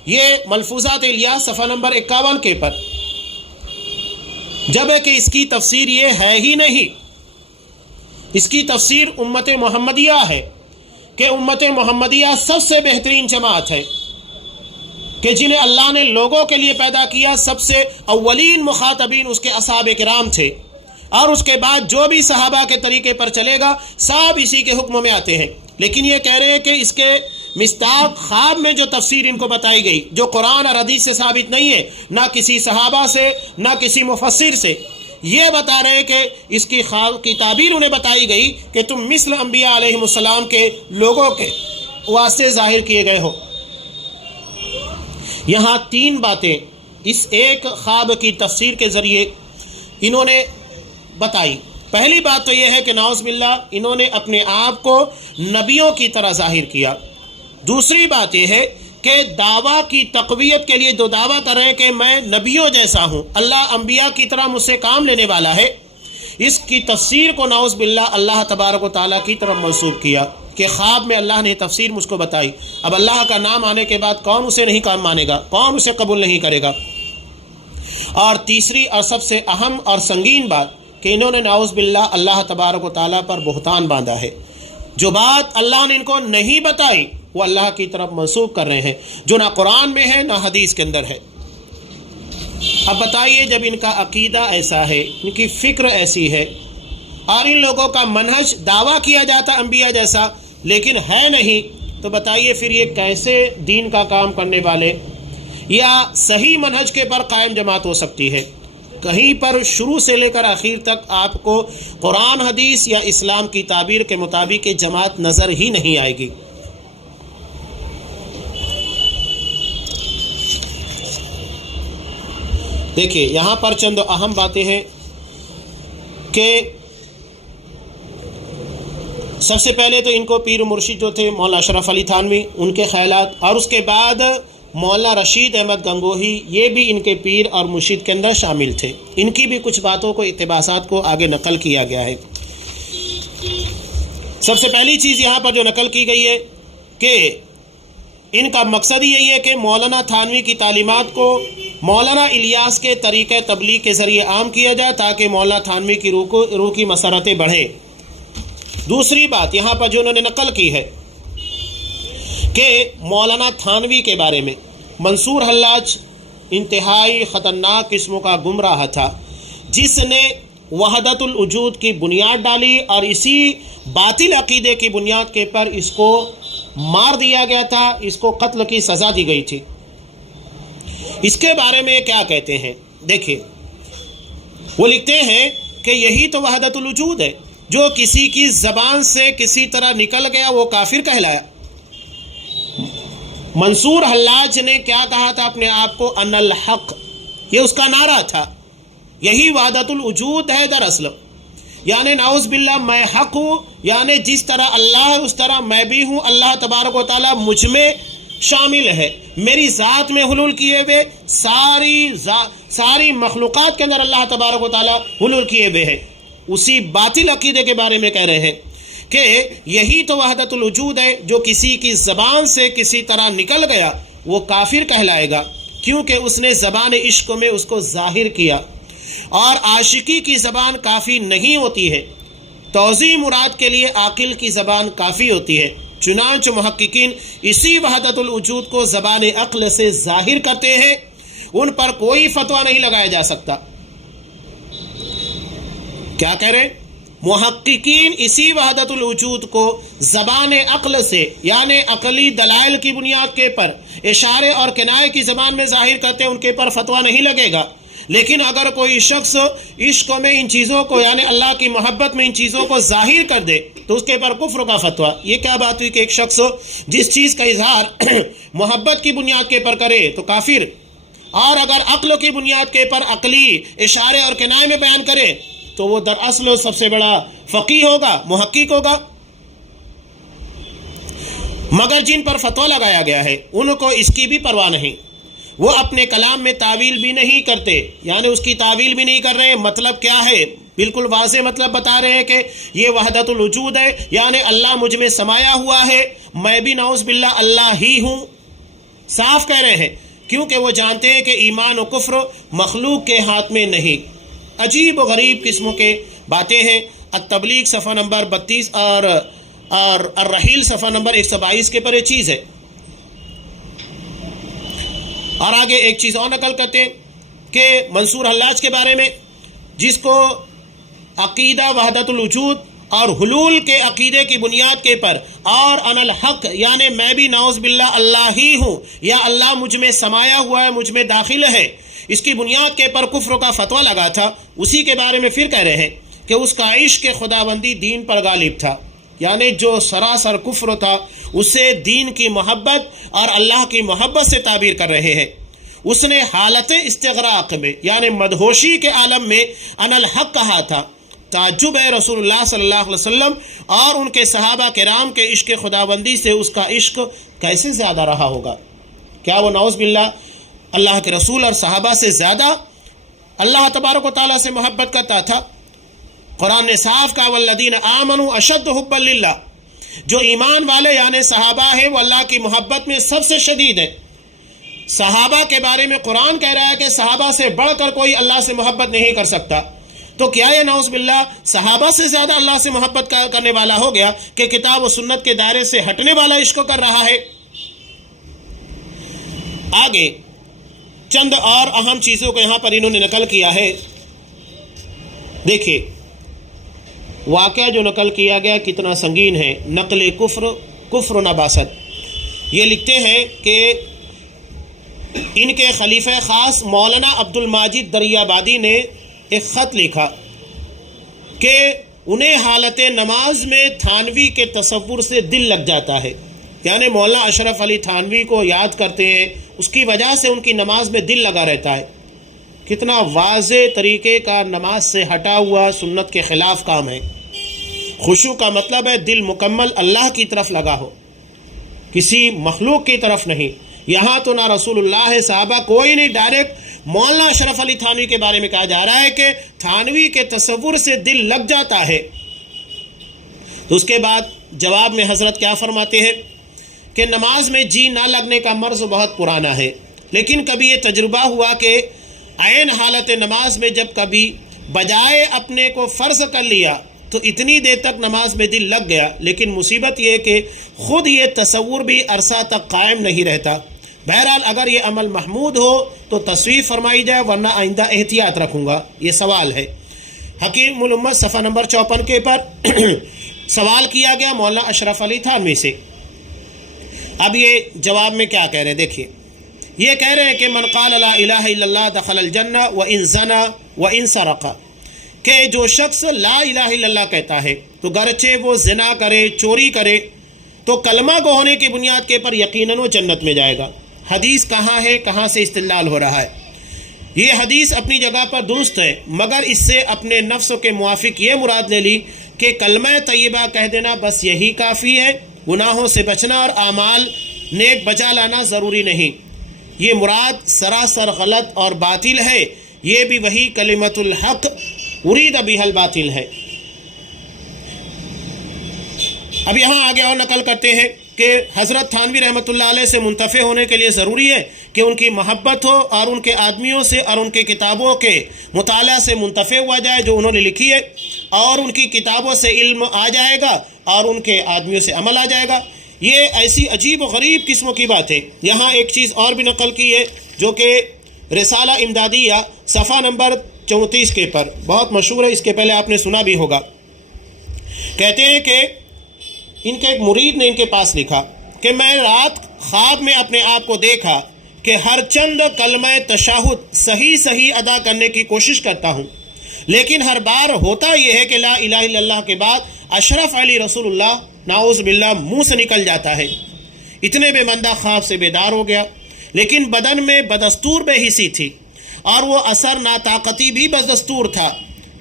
یہ ملفوظات الیاس صفحہ نمبر 51 کے پر، جب کہ اس کی تفسیر یہ ہے ہی نہیں۔ اس کی تفسیر امت محمدیہ ہے کہ امت محمدیہ سب سے بہترین جماعت ہے، کہ جنہیں اللہ نے لوگوں کے لیے پیدا کیا، سب سے اولین مخاطبین اس کے اصحاب کرام تھے، اور اس کے بعد جو بھی صحابہ کے طریقے پر چلے گا سب اسی کے حکم میں آتے ہیں۔ لیکن یہ کہہ رہے ہیں کہ اس کے مصداق خواب میں جو تفسیر ان کو بتائی گئی، جو قرآن اور حدیث سے ثابت نہیں ہے، نہ کسی صحابہ سے نہ کسی مفسر سے، یہ بتا رہے ہیں کہ اس کی خواب کی تعبیر انہیں بتائی گئی کہ تم مثل انبیاء علیہم السلام کے لوگوں کے واسطے ظاہر کیے گئے ہو۔ یہاں تین باتیں اس ایک خواب کی تفسیر کے ذریعے انہوں نے بتائی۔ پہلی بات تو یہ ہے کہ نعوذ باللہ انہوں نے اپنے آپ کو نبیوں کی طرح ظاہر کیا۔ دوسری بات یہ ہے کہ دعویٰ کی تقویت کے لیے جو دعویٰ کر رہے ہیں کہ میں نبیوں جیسا ہوں، اللہ انبیاء کی طرح مجھ سے کام لینے والا ہے، اس کی تفسیر کو نعوذ باللہ اللہ تبارک و تعالیٰ کی طرف منسوب کیا کہ خواب میں اللہ نے تفسیر مجھ کو بتائی۔ اب اللہ کا نام آنے کے بعد کون اسے نہیں کام مانے گا، کون اسے قبول نہیں کرے گا؟ اور تیسری اور سب سے اہم اور سنگین بات کہ انہوں نے نعوذ باللہ اللہ تبارک و تعالیٰ پر بہتان باندھا ہے۔ جو بات اللہ نے ان کو نہیں بتائی وہ اللہ کی طرف منسوب کر رہے ہیں، جو نہ قرآن میں ہے نہ حدیث کے اندر ہے۔ اب بتائیے جب ان کا عقیدہ ایسا ہے، ان کی فکر ایسی ہے، اور ان لوگوں کا منہج دعویٰ کیا جاتا انبیاء جیسا لیکن ہے نہیں، تو بتائیے پھر یہ کیسے دین کا کام کرنے والے یا صحیح منہج کے پر قائم جماعت ہو سکتی ہے؟ کہیں پر شروع سے لے کر آخر تک آپ کو قرآن حدیث یا اسلام کی تعبیر کے مطابق جماعت نظر ہی نہیں آئے گی۔ دیکھیے یہاں پر چند اہم باتیں ہیں کہ سب سے پہلے تو ان کو پیر و مرشد جو تھے مولانا اشرف علی تھانوی، ان کے خیالات، اور اس کے بعد مولانا رشید احمد گنگوہی، یہ بھی ان کے پیر اور مرشد کے اندر شامل تھے۔ ان کی بھی کچھ باتوں کو، اقتباسات کو آگے نقل کیا گیا ہے۔ سب سے پہلی چیز یہاں پر جو نقل کی گئی ہے کہ ان کا مقصد یہی ہے کہ مولانا تھانوی کی تعلیمات کو مولانا الیاس کے طریقہ تبلیغ کے ذریعے عام کیا جائے تاکہ مولانا تھانوی کی روح کی مسرتیں بڑھیں۔ دوسری بات یہاں پر جو انہوں نے نقل کی ہے کہ مولانا تھانوی کے بارے میں، منصور حلاج انتہائی خطرناک قسم کا گمراہ تھا، جس نے وحدت الوجود کی بنیاد ڈالی اور اسی باطل عقیدے کی بنیاد کے پر اس کو مار دیا گیا تھا، اس کو قتل کی سزا دی گئی تھی۔ اس کے بارے میں کیا کہتے ہیں دیکھیں، وہ لکھتے ہیں کہ یہی تو وحدت الوجود ہے، جو کسی کی زبان سے کسی طرح نکل گیا وہ کافر کہلایا۔ منصور حلاج نے کیا کہا تھا اپنے آپ کو؟ ان الحق، یہ اس کا نعرہ تھا، یہی وحدت الوجود ہے دراصل، یعنی نعوذ باللہ میں حق ہوں، یعنی جس طرح اللہ ہے اس طرح میں بھی ہوں، اللہ تبارک و تعالیٰ مجھ میں شامل ہے، میری ذات میں حلول کیے ہوئے ساری مخلوقات کے اندر اللہ تبارک و تعالیٰ حلول کیے ہوئے ہیں۔ اسی باطل عقیدے کے بارے میں کہہ رہے ہیں کہ یہی تو وحدت الوجود ہے، جو کسی کی زبان سے کسی طرح نکل گیا وہ کافر کہلائے گا، کیونکہ اس نے زبان عشق میں اس کو ظاہر کیا، اور عاشقی کی زبان کافی نہیں ہوتی ہے، توضیح مراد کے لیے عاقل کی زبان کافی ہوتی ہے۔ چنانچہ محققین اسی وحدت الوجود کو زبان عقل سے ظاہر کرتے ہیں، ان پر کوئی فتویٰ نہیں لگایا جا سکتا۔ کیا کہہ رہے؟ محققین اسی وحدت الوجود کو زبان عقل سے، یعنی عقلی دلائل کی بنیاد کے پر اشارے اور کنایے کی زبان میں ظاہر کرتے ہیں، ان کے پر فتویٰ نہیں لگے گا۔ لیکن اگر کوئی شخص عشق میں ان چیزوں کو، یعنی اللہ کی محبت میں ان چیزوں کو ظاہر کر دے تو اس کے پر کفر کا فتویٰ۔ یہ کیا بات ہوئی کہ ایک شخص جس چیز کا اظہار محبت کی بنیاد کے پر کرے تو کافر، اور اگر عقل کی بنیاد کے پر عقلی اشارے اور کنایے میں بیان کرے تو وہ دراصل سب سے بڑا فقیہ ہوگا، محقق ہوگا۔ مگر جن پر فتویٰ لگایا گیا ہے ان کو اس کی بھی پرواہ نہیں، وہ اپنے کلام میں تعویل بھی نہیں کرتے، یعنی اس کی تعویل بھی نہیں کر رہے۔ مطلب کیا ہے؟ بالکل واضح مطلب بتا رہے ہیں کہ یہ وحدت الوجود ہے، یعنی اللہ مجھ میں سمایا ہوا ہے، میں بھی نعوذ باللہ اللہ ہی ہوں، صاف کہہ رہے ہیں، کیونکہ وہ جانتے ہیں کہ ایمان و کفر مخلوق کے ہاتھ میں نہیں۔ عجیب و غریب قسموں کے باتیں ہیں۔ التبلیغ صفحہ نمبر 32 اور الرحیل صفحہ نمبر 122 کے پر یہ چیز ہے۔ اور آگے ایک چیز اور نقل کرتے ہیں کہ منصور حلاج کے بارے میں، جس کو عقیدہ وحدت الوجود اور حلول کے عقیدے کی بنیاد کے پر اور ان الحق، یعنی میں بھی نعوذ باللہ اللہ ہی ہوں، یا اللہ مجھ میں سمایا ہوا ہے، مجھ میں داخل ہے، اس کی بنیاد کے پر کفر کا فتویٰ لگا تھا، اسی کے بارے میں پھر کہہ رہے ہیں کہ اس کا عشق خداوندی دین پر غالب تھا، یعنی جو سراسر کفر تھا اسے دین کی محبت اور اللہ کی محبت سے تعبیر کر رہے ہیں۔ اس نے حالت استغراق میں، یعنی مدہوشی کے عالم میں ان الحق کہا تھا۔ تعجب ہے رسول اللہ صلی اللہ علیہ وسلم اور ان کے صحابہ کرام کے عشق خداوندی سے اس کا عشق کیسے زیادہ رہا ہوگا؟ کیا وہ نعوذ باللہ اللہ کے رسول اور صحابہ سے زیادہ اللہ تبارک و تعالیٰ سے محبت کرتا تھا؟ قرآن نے صاف کہا والذین آمنوا اشد حبا للہ، جو ایمان والے یعنی صحابہ ہیں وہ اللہ کی محبت میں سب سے شدید ہیں۔ صحابہ کے بارے میں قرآن کہہ رہا ہے کہ صحابہ سے بڑھ کر کوئی اللہ سے محبت نہیں کر سکتا، تو کیا یہ نعوذ باللہ صحابہ سے زیادہ اللہ سے محبت کرنے والا ہو گیا کہ کتاب و سنت کے دائرے سے ہٹنے والا عشق کر رہا ہے؟ آگے چند اور اہم چیزوں کو یہاں پر انہوں نے نقل کیا ہے۔ دیکھیے واقعہ جو نقل کیا گیا کتنا سنگین ہے، نقل کفر نباست۔ یہ لکھتے ہیں کہ ان کے خلیفہ خاص مولانا عبد الماجد دریابادی نے ایک خط لکھا کہ انہیں حالت نماز میں تھانوی کے تصور سے دل لگ جاتا ہے، یعنی مولانا اشرف علی تھانوی کو یاد کرتے ہیں، اس کی وجہ سے ان کی نماز میں دل لگا رہتا ہے۔ کتنا واضح طریقے کا نماز سے ہٹا ہوا سنت کے خلاف کام ہے۔ خشوع کا مطلب ہے دل مکمل اللہ کی طرف لگا ہو، کسی مخلوق کی طرف نہیں۔ یہاں تو نہ رسول اللہ ہے، صحابہ کوئی نہیں، ڈائریکٹ مولانا اشرف علی تھانوی کے بارے میں کہا جا رہا ہے کہ تھانوی کے تصور سے دل لگ جاتا ہے۔ تو اس کے بعد جواب میں حضرت کیا فرماتے ہیں کہ نماز میں جی نہ لگنے کا مرض بہت پرانا ہے، لیکن کبھی یہ تجربہ ہوا کہ عین حالت نماز میں جب کبھی بجائے اپنے کو فرض کر لیا تو اتنی دیر تک نماز میں دل لگ گیا، لیکن مصیبت یہ کہ خود یہ تصور بھی عرصہ تک قائم نہیں رہتا۔ بہرحال اگر یہ عمل محمود ہو تو تصویب فرمائی جائے، ورنہ آئندہ احتیاط رکھوں گا۔ یہ سوال ہے حکیم الامت صفحہ نمبر 54 کے پر سوال کیا گیا مولانا اشرف علی تھانوی سے۔ اب یہ جواب میں کیا کہہ رہے ہیں، دیکھیے یہ کہہ رہے ہیں کہ من قال لا الہ الا اللہ دخل الجنہ وان زنا وان سرق، کہ جو شخص لا الہ الا اللہ کہتا ہے تو گرچہ وہ زنا کرے، چوری کرے، تو کلمہ گو ہونے کی بنیاد کے پر یقیناً وہ جنت میں جائے گا۔ حدیث کہاں ہے، کہاں سے استدلال ہو رہا ہے؟ یہ حدیث اپنی جگہ پر درست ہے، مگر اس سے اپنے نفس کے موافق یہ مراد لے لی کہ کلمہ طیبہ کہہ دینا بس یہی کافی ہے، گناہوں سے بچنا اور اعمال نیک بجا لانا ضروری نہیں۔ یہ مراد سراسر غلط اور باطل ہے، یہ بھی وہی کلمۃ الحق ارید بہا الباطل ہے۔ اب یہاں آگے اور نقل کرتے ہیں کہ حضرت تھانوی رحمۃ اللہ علیہ سے منتفع ہونے کے لیے ضروری ہے کہ ان کی محبت ہو اور ان کے آدمیوں سے اور ان کے کتابوں کے مطالعہ سے منتفع ہوا جائے جو انہوں نے لکھی ہے، اور ان کی کتابوں سے علم آ جائے گا اور ان کے آدمیوں سے عمل آ جائے گا۔ یہ ایسی عجیب و غریب قسموں کی بات ہے۔ یہاں ایک چیز اور بھی نقل کی ہے جو کہ رسالہ امدادیہ صفحہ نمبر 34 کے پر بہت مشہور ہے، اس کے پہلے آپ نے سنا بھی ہوگا۔ کہتے ہیں کہ ان کے ایک مرید نے ان کے پاس لکھا کہ میں رات خواب میں اپنے آپ کو دیکھا کہ ہر چند کلمہ تشہد صحیح ادا کرنے کی کوشش کرتا ہوں، لیکن ہر بار ہوتا یہ ہے کہ لا الہ الا اللہ کے بعد اشرف علی رسول اللہ نعوذ باللہ منہ سے نکل جاتا ہے۔ اتنے بے مندہ خواب سے بیدار ہو گیا، لیکن بدن میں بدستور بے حسی تھی اور وہ اثر ناطاقتی بھی بدستور تھا،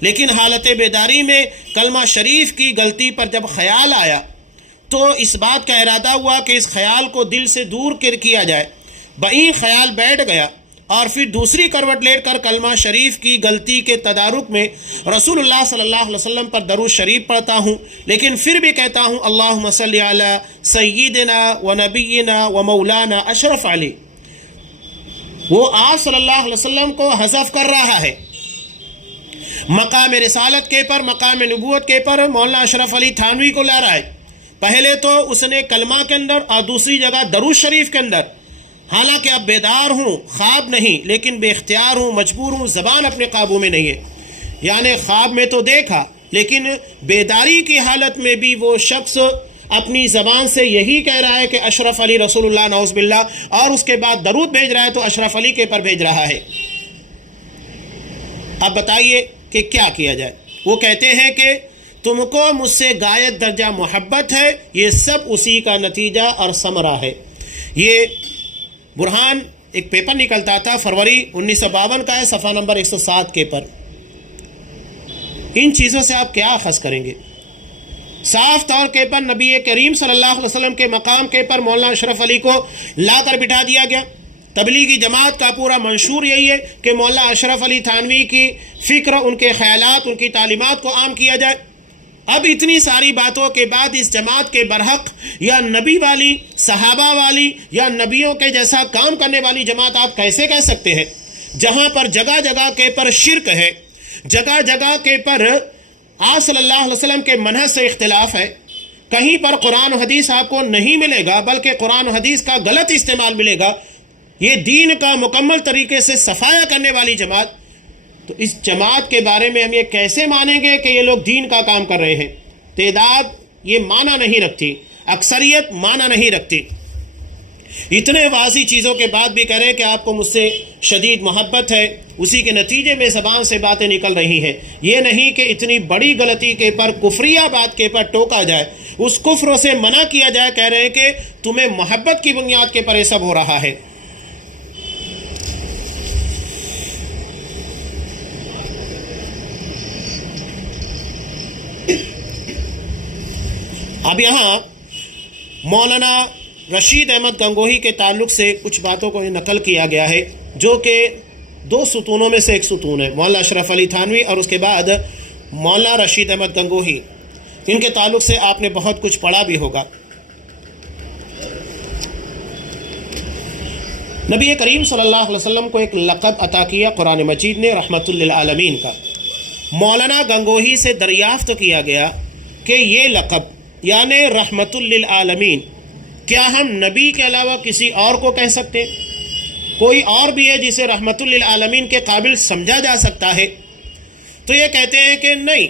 لیکن حالت بیداری میں کلمہ شریف کی غلطی پر جب خیال آیا تو اس بات کا ارادہ ہوا کہ اس خیال کو دل سے دور کیا جائے۔ بہین خیال بیٹھ گیا اور پھر دوسری کروٹ لیٹ کر کلمہ شریف کی غلطی کے تدارک میں رسول اللہ صلی اللہ علیہ وسلم پر درود شریف پڑھتا ہوں، لیکن پھر بھی کہتا ہوں اللہم صلی علی سیدنا و نبینا و مولانا اشرف علی۔ وہ آپ صلی اللہ علیہ وسلم کو حذف کر رہا ہے، مقام رسالت کے پر، مقام نبوت کے پر مولانا اشرف علی تھانوی کو لا رہا ہے۔ پہلے تو اس نے کلمہ کے اندر اور دوسری جگہ درود شریف کے اندر، حالانکہ اب بیدار ہوں، خواب نہیں، لیکن بے اختیار ہوں، مجبور ہوں، زبان اپنے قابو میں نہیں ہے۔ یعنی خواب میں تو دیکھا، لیکن بیداری کی حالت میں بھی وہ شخص اپنی زبان سے یہی کہہ رہا ہے کہ اشرف علی رسول اللہ نعوذ باللہ، اور اس کے بعد درود بھیج رہا ہے تو اشرف علی کے پر بھیج رہا ہے۔ اب بتائیے کہ کیا کیا جائے؟ وہ کہتے ہیں کہ تم کو مجھ سے غایت درجہ محبت ہے، یہ سب اسی کا نتیجہ اور ثمرہ ہے۔ یہ برہان ایک پیپر نکلتا تھا، فروری 1952 کا ہے، صفحہ نمبر 107 کے پر۔ ان چیزوں سے آپ کیا اخذ کریں گے؟ صاف طور کے پر نبی کریم صلی اللہ علیہ وسلم کے مقام کے پر مولانا اشرف علی کو لا کر بٹھا دیا گیا۔ تبلیغی جماعت کا پورا منشور یہی ہے کہ مولانا اشرف علی تھانوی کی فکر، ان کے خیالات، ان کی تعلیمات کو عام کیا جائے۔ اب اتنی ساری باتوں کے بعد اس جماعت کے برحق یا نبی والی، صحابہ والی یا نبیوں کے جیسا کام کرنے والی جماعت آپ کیسے کہہ سکتے ہیں؟ جہاں پر جگہ جگہ کے پر شرک ہے، جگہ جگہ کے پر آپ صلی اللہ علیہ وسلم کے منہج سے اختلاف ہے، کہیں پر قرآن و حدیث آپ کو نہیں ملے گا بلکہ قرآن و حدیث کا غلط استعمال ملے گا، یہ دین کا مکمل طریقے سے صفایا کرنے والی جماعت، تو اس جماعت کے بارے میں ہم یہ کیسے مانیں گے کہ یہ لوگ دین کا کام کر رہے ہیں؟ تعداد یہ معنی نہیں رکھتی، اکثریت معنی نہیں رکھتی۔ اتنے واضح چیزوں کے بعد بھی کہہ رہے ہیں کہ آپ کو مجھ سے شدید محبت ہے، اسی کے نتیجے میں زبان سے باتیں نکل رہی ہیں۔ یہ نہیں کہ اتنی بڑی غلطی کے پر، کفریہ بات کے پر ٹوکا جائے، اس کفر سے منع کیا جائے، کہہ رہے ہیں کہ تمہیں محبت کی بنیاد کے پر یہ سب ہو رہا ہے۔ اب یہاں مولانا رشید احمد گنگوہی کے تعلق سے کچھ باتوں کو نقل کیا گیا ہے جو کہ دو ستونوں میں سے ایک ستون ہے، مولانا اشرف علی تھانوی اور اس کے بعد مولانا رشید احمد گنگوہی۔ ان کے تعلق سے آپ نے بہت کچھ پڑھا بھی ہوگا۔ نبی کریم صلی اللہ علیہ وسلم کو ایک لقب عطا کیا قرآن مجید نے رحمت للعالمین کا۔ مولانا گنگوہی سے دریافت کیا گیا کہ یہ لقب یعنی رحمت للعالمین کیا ہم نبی کے علاوہ کسی اور کو کہہ سکتے؟ کوئی اور بھی ہے جسے رحمت للعالمین کے قابل سمجھا جا سکتا ہے؟ تو یہ کہتے ہیں کہ نہیں،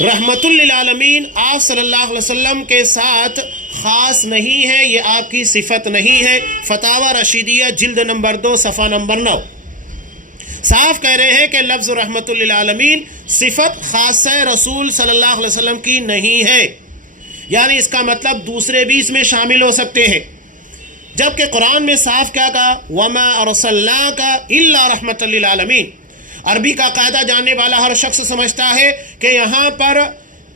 رحمت للعالمین آپ صلی اللہ علیہ وسلم کے ساتھ خاص نہیں ہے، یہ آپ کی صفت نہیں ہے۔ فتاوی رشیدیہ جلد نمبر 2 صفحہ نمبر 9 صاف کہہ رہے ہیں کہ لفظ رحمت للعالمین صفت خاصہ رسول صلی اللہ علیہ وسلم کی نہیں ہے، یعنی اس کا مطلب دوسرے بھی اس میں شامل ہو سکتے ہیں، جبکہ قرآن میں صاف کیا کہا، وَمَا أَرْسَلْنَاكَ إِلَّا رَحْمَةً لِلْعَالَمِينَ۔ عربی کا قاعدہ جاننے والا ہر شخص سمجھتا ہے کہ یہاں پر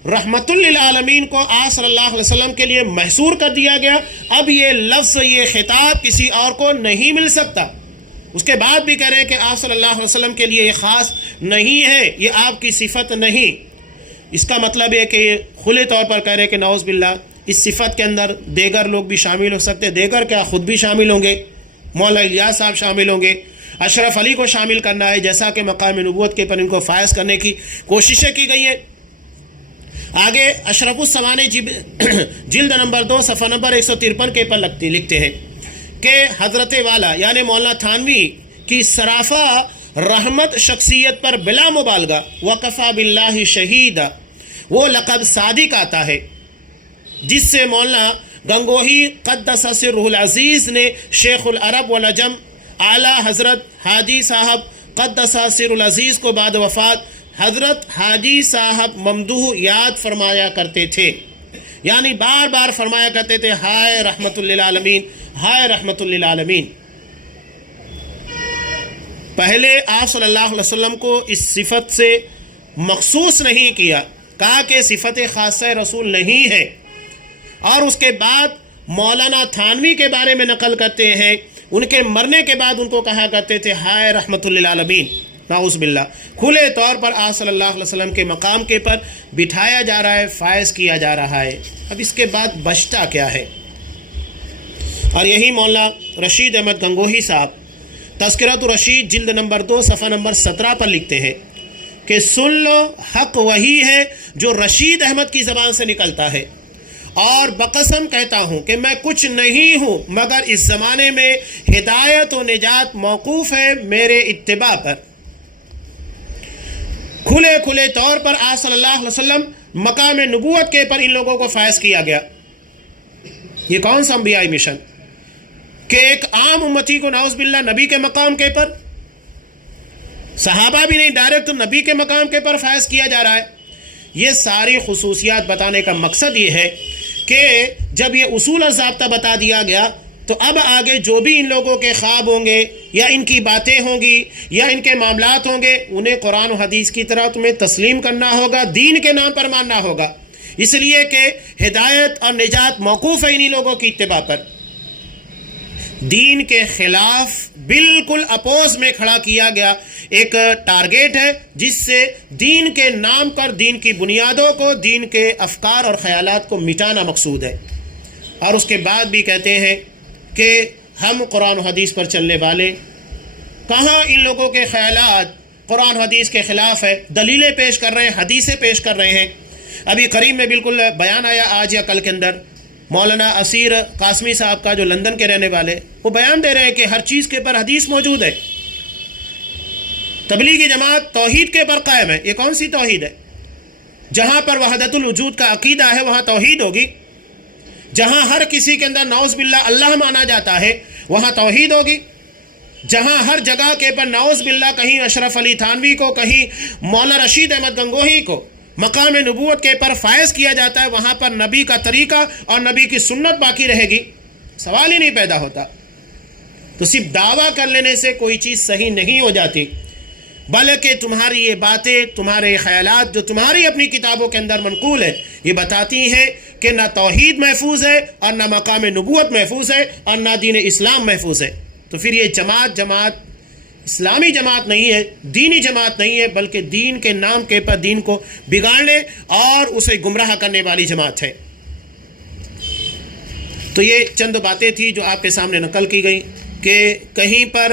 رحمت للعالمین کو آپ صلی اللہ علیہ وسلم کے لیے محصور کر دیا گیا، اب یہ لفظ، یہ خطاب کسی اور کو نہیں مل سکتا۔ اس کے بعد بھی کہہ رہے ہیں کہ آپ صلی اللہ علیہ وسلم کے لیے یہ خاص نہیں ہے، یہ آپ کی صفت نہیں۔ اس کا مطلب ہے کہ یہ کھلے طور پر کہہ رہے ہیں کہ نعوذ باللہ اس صفت کے اندر دیگر لوگ بھی شامل ہو سکتے، دیگر کیا خود بھی شامل ہوں گے، مولانا الیاس صاحب شامل ہوں گے، اشرف علی کو شامل کرنا ہے، جیسا کہ مقام نبوت کے پر ان کو فائز کرنے کی کوششیں کی گئی ہیں۔ آگے اشرف السوانی جلد نمبر 2 صفحہ نمبر 153 کے پر لکھتے ہیں کہ حضرت والا یعنی مولانا تھانوی کی سرافہ رحمت شخصیت پر بلا مبالغہ وکفا باللہ شہیدہ وہ لقب صادق آتا ہے جس سے مولانا گنگوہی قدس سرہ العزیز نے شیخ العرب والعجم اعلیٰ حضرت حاجی صاحب قدس سر العزیز کو بعد وفات حضرت حاجی صاحب ممدوح یاد فرمایا کرتے تھے، یعنی بار بار فرمایا کرتے تھے ہائے رحمت للعالمین، ہائے رحمت للعالمین۔ پہلے آپ صلی اللہ علیہ وسلم کو اس صفت سے مخصوص نہیں کیا، کہا کہ صفت خاصہ رسول نہیں ہے، اور اس کے بعد مولانا تھانوی کے بارے میں نقل کرتے ہیں، ان کے مرنے کے بعد ان کو کہا کرتے تھے ہائے رحمت للعالمین۔ نعوذ باللہ کھلے طور پر آپ صلی اللہ علیہ وسلم کے مقام کے پر بٹھایا جا رہا ہے، فائز کیا جا رہا ہے۔ اب اس کے بعد بچتا کیا ہے؟ اور یہی مولانا رشید احمد گنگوہی صاحب تذکرۃ الرشید جلد نمبر 2 صفحہ نمبر 17 پر لکھتے ہیں کہ سن لو حق وہی ہے جو رشید احمد کی زبان سے نکلتا ہے، اور بقسم کہتا ہوں کہ میں کچھ نہیں ہوں مگر اس زمانے میں ہدایت و نجات موقوف ہے میرے اتباع پر۔ کھلے طور پر آپ صلی اللہ علیہ وسلم مقام نبوت کے پر ان لوگوں کو فائز کیا گیا۔ یہ کون سا انبیائی مشن کہ ایک عام امتی کو نعوذ باللہ نبی کے مقام کے پر، صحابہ بھی نہیں، ڈائریکٹ نبی کے مقام کے پر فائز کیا جا رہا ہے۔ یہ ساری خصوصیات بتانے کا مقصد یہ ہے کہ جب یہ اصول اور ضابطہ بتا دیا گیا تو اب آگے جو بھی ان لوگوں کے خواب ہوں گے یا ان کی باتیں ہوں گی یا ان کے معاملات ہوں گے، انہیں قرآن و حدیث کی طرح تمہیں تسلیم کرنا ہوگا، دین کے نام پر ماننا ہوگا، اس لیے کہ ہدایت اور نجات موقوف ہے انہی لوگوں کی اتباع پر۔ دین کے خلاف بالکل اپوز میں کھڑا کیا گیا ایک ٹارگیٹ ہے جس سے دین کے نام پر دین کی بنیادوں کو، دین کے افکار اور خیالات کو مٹانا مقصود ہے۔ اور اس کے بعد بھی کہتے ہیں کہ ہم قرآن و حدیث پر چلنے والے، کہاں ان لوگوں کے خیالات قرآن و حدیث کے خلاف ہے، دلیلیں پیش کر رہے ہیں، حدیثیں پیش کر رہے ہیں۔ ابھی قریب میں بالکل بیان آیا آج یا کل کے اندر، مولانا اسیر قاسمی صاحب کا جو لندن کے رہنے والے، وہ بیان دے رہے ہیں کہ ہر چیز کے پر حدیث موجود ہے۔ تبلیغی جماعت توحید کے پر قائم ہے۔ یہ کون سی توحید ہے؟ جہاں پر وحدت الوجود کا عقیدہ ہے وہاں توحید ہوگی، جہاں ہر کسی کے اندر نعوذ باللہ اللہ مانا جاتا ہے وہاں توحید ہوگی، جہاں ہر جگہ کے پر نعوذ باللہ کہیں اشرف علی تھانوی کو، کہیں مولانا رشید احمد گنگوہی کو مقام نبوت کے پر فائز کیا جاتا ہے، وہاں پر نبی کا طریقہ اور نبی کی سنت باقی رہے گی، سوال ہی نہیں پیدا ہوتا۔ تو صرف دعویٰ کر لینے سے کوئی چیز صحیح نہیں ہو جاتی، بلکہ تمہاری یہ باتیں، تمہارے خیالات جو تمہاری اپنی کتابوں کے اندر منقول ہے، یہ بتاتی ہیں کہ نہ توحید محفوظ ہے اور نہ مقام نبوت محفوظ ہے اور نہ دین اسلام محفوظ ہے۔ تو پھر یہ جماعت اسلامی جماعت نہیں ہے، دینی جماعت نہیں ہے، بلکہ دین کے نام کے پر دین کو بگاڑنے اور اسے گمراہ کرنے والی جماعت ہے۔ تو یہ چند باتیں تھی جو آپ کے سامنے نقل کی گئی کہ کہیں پر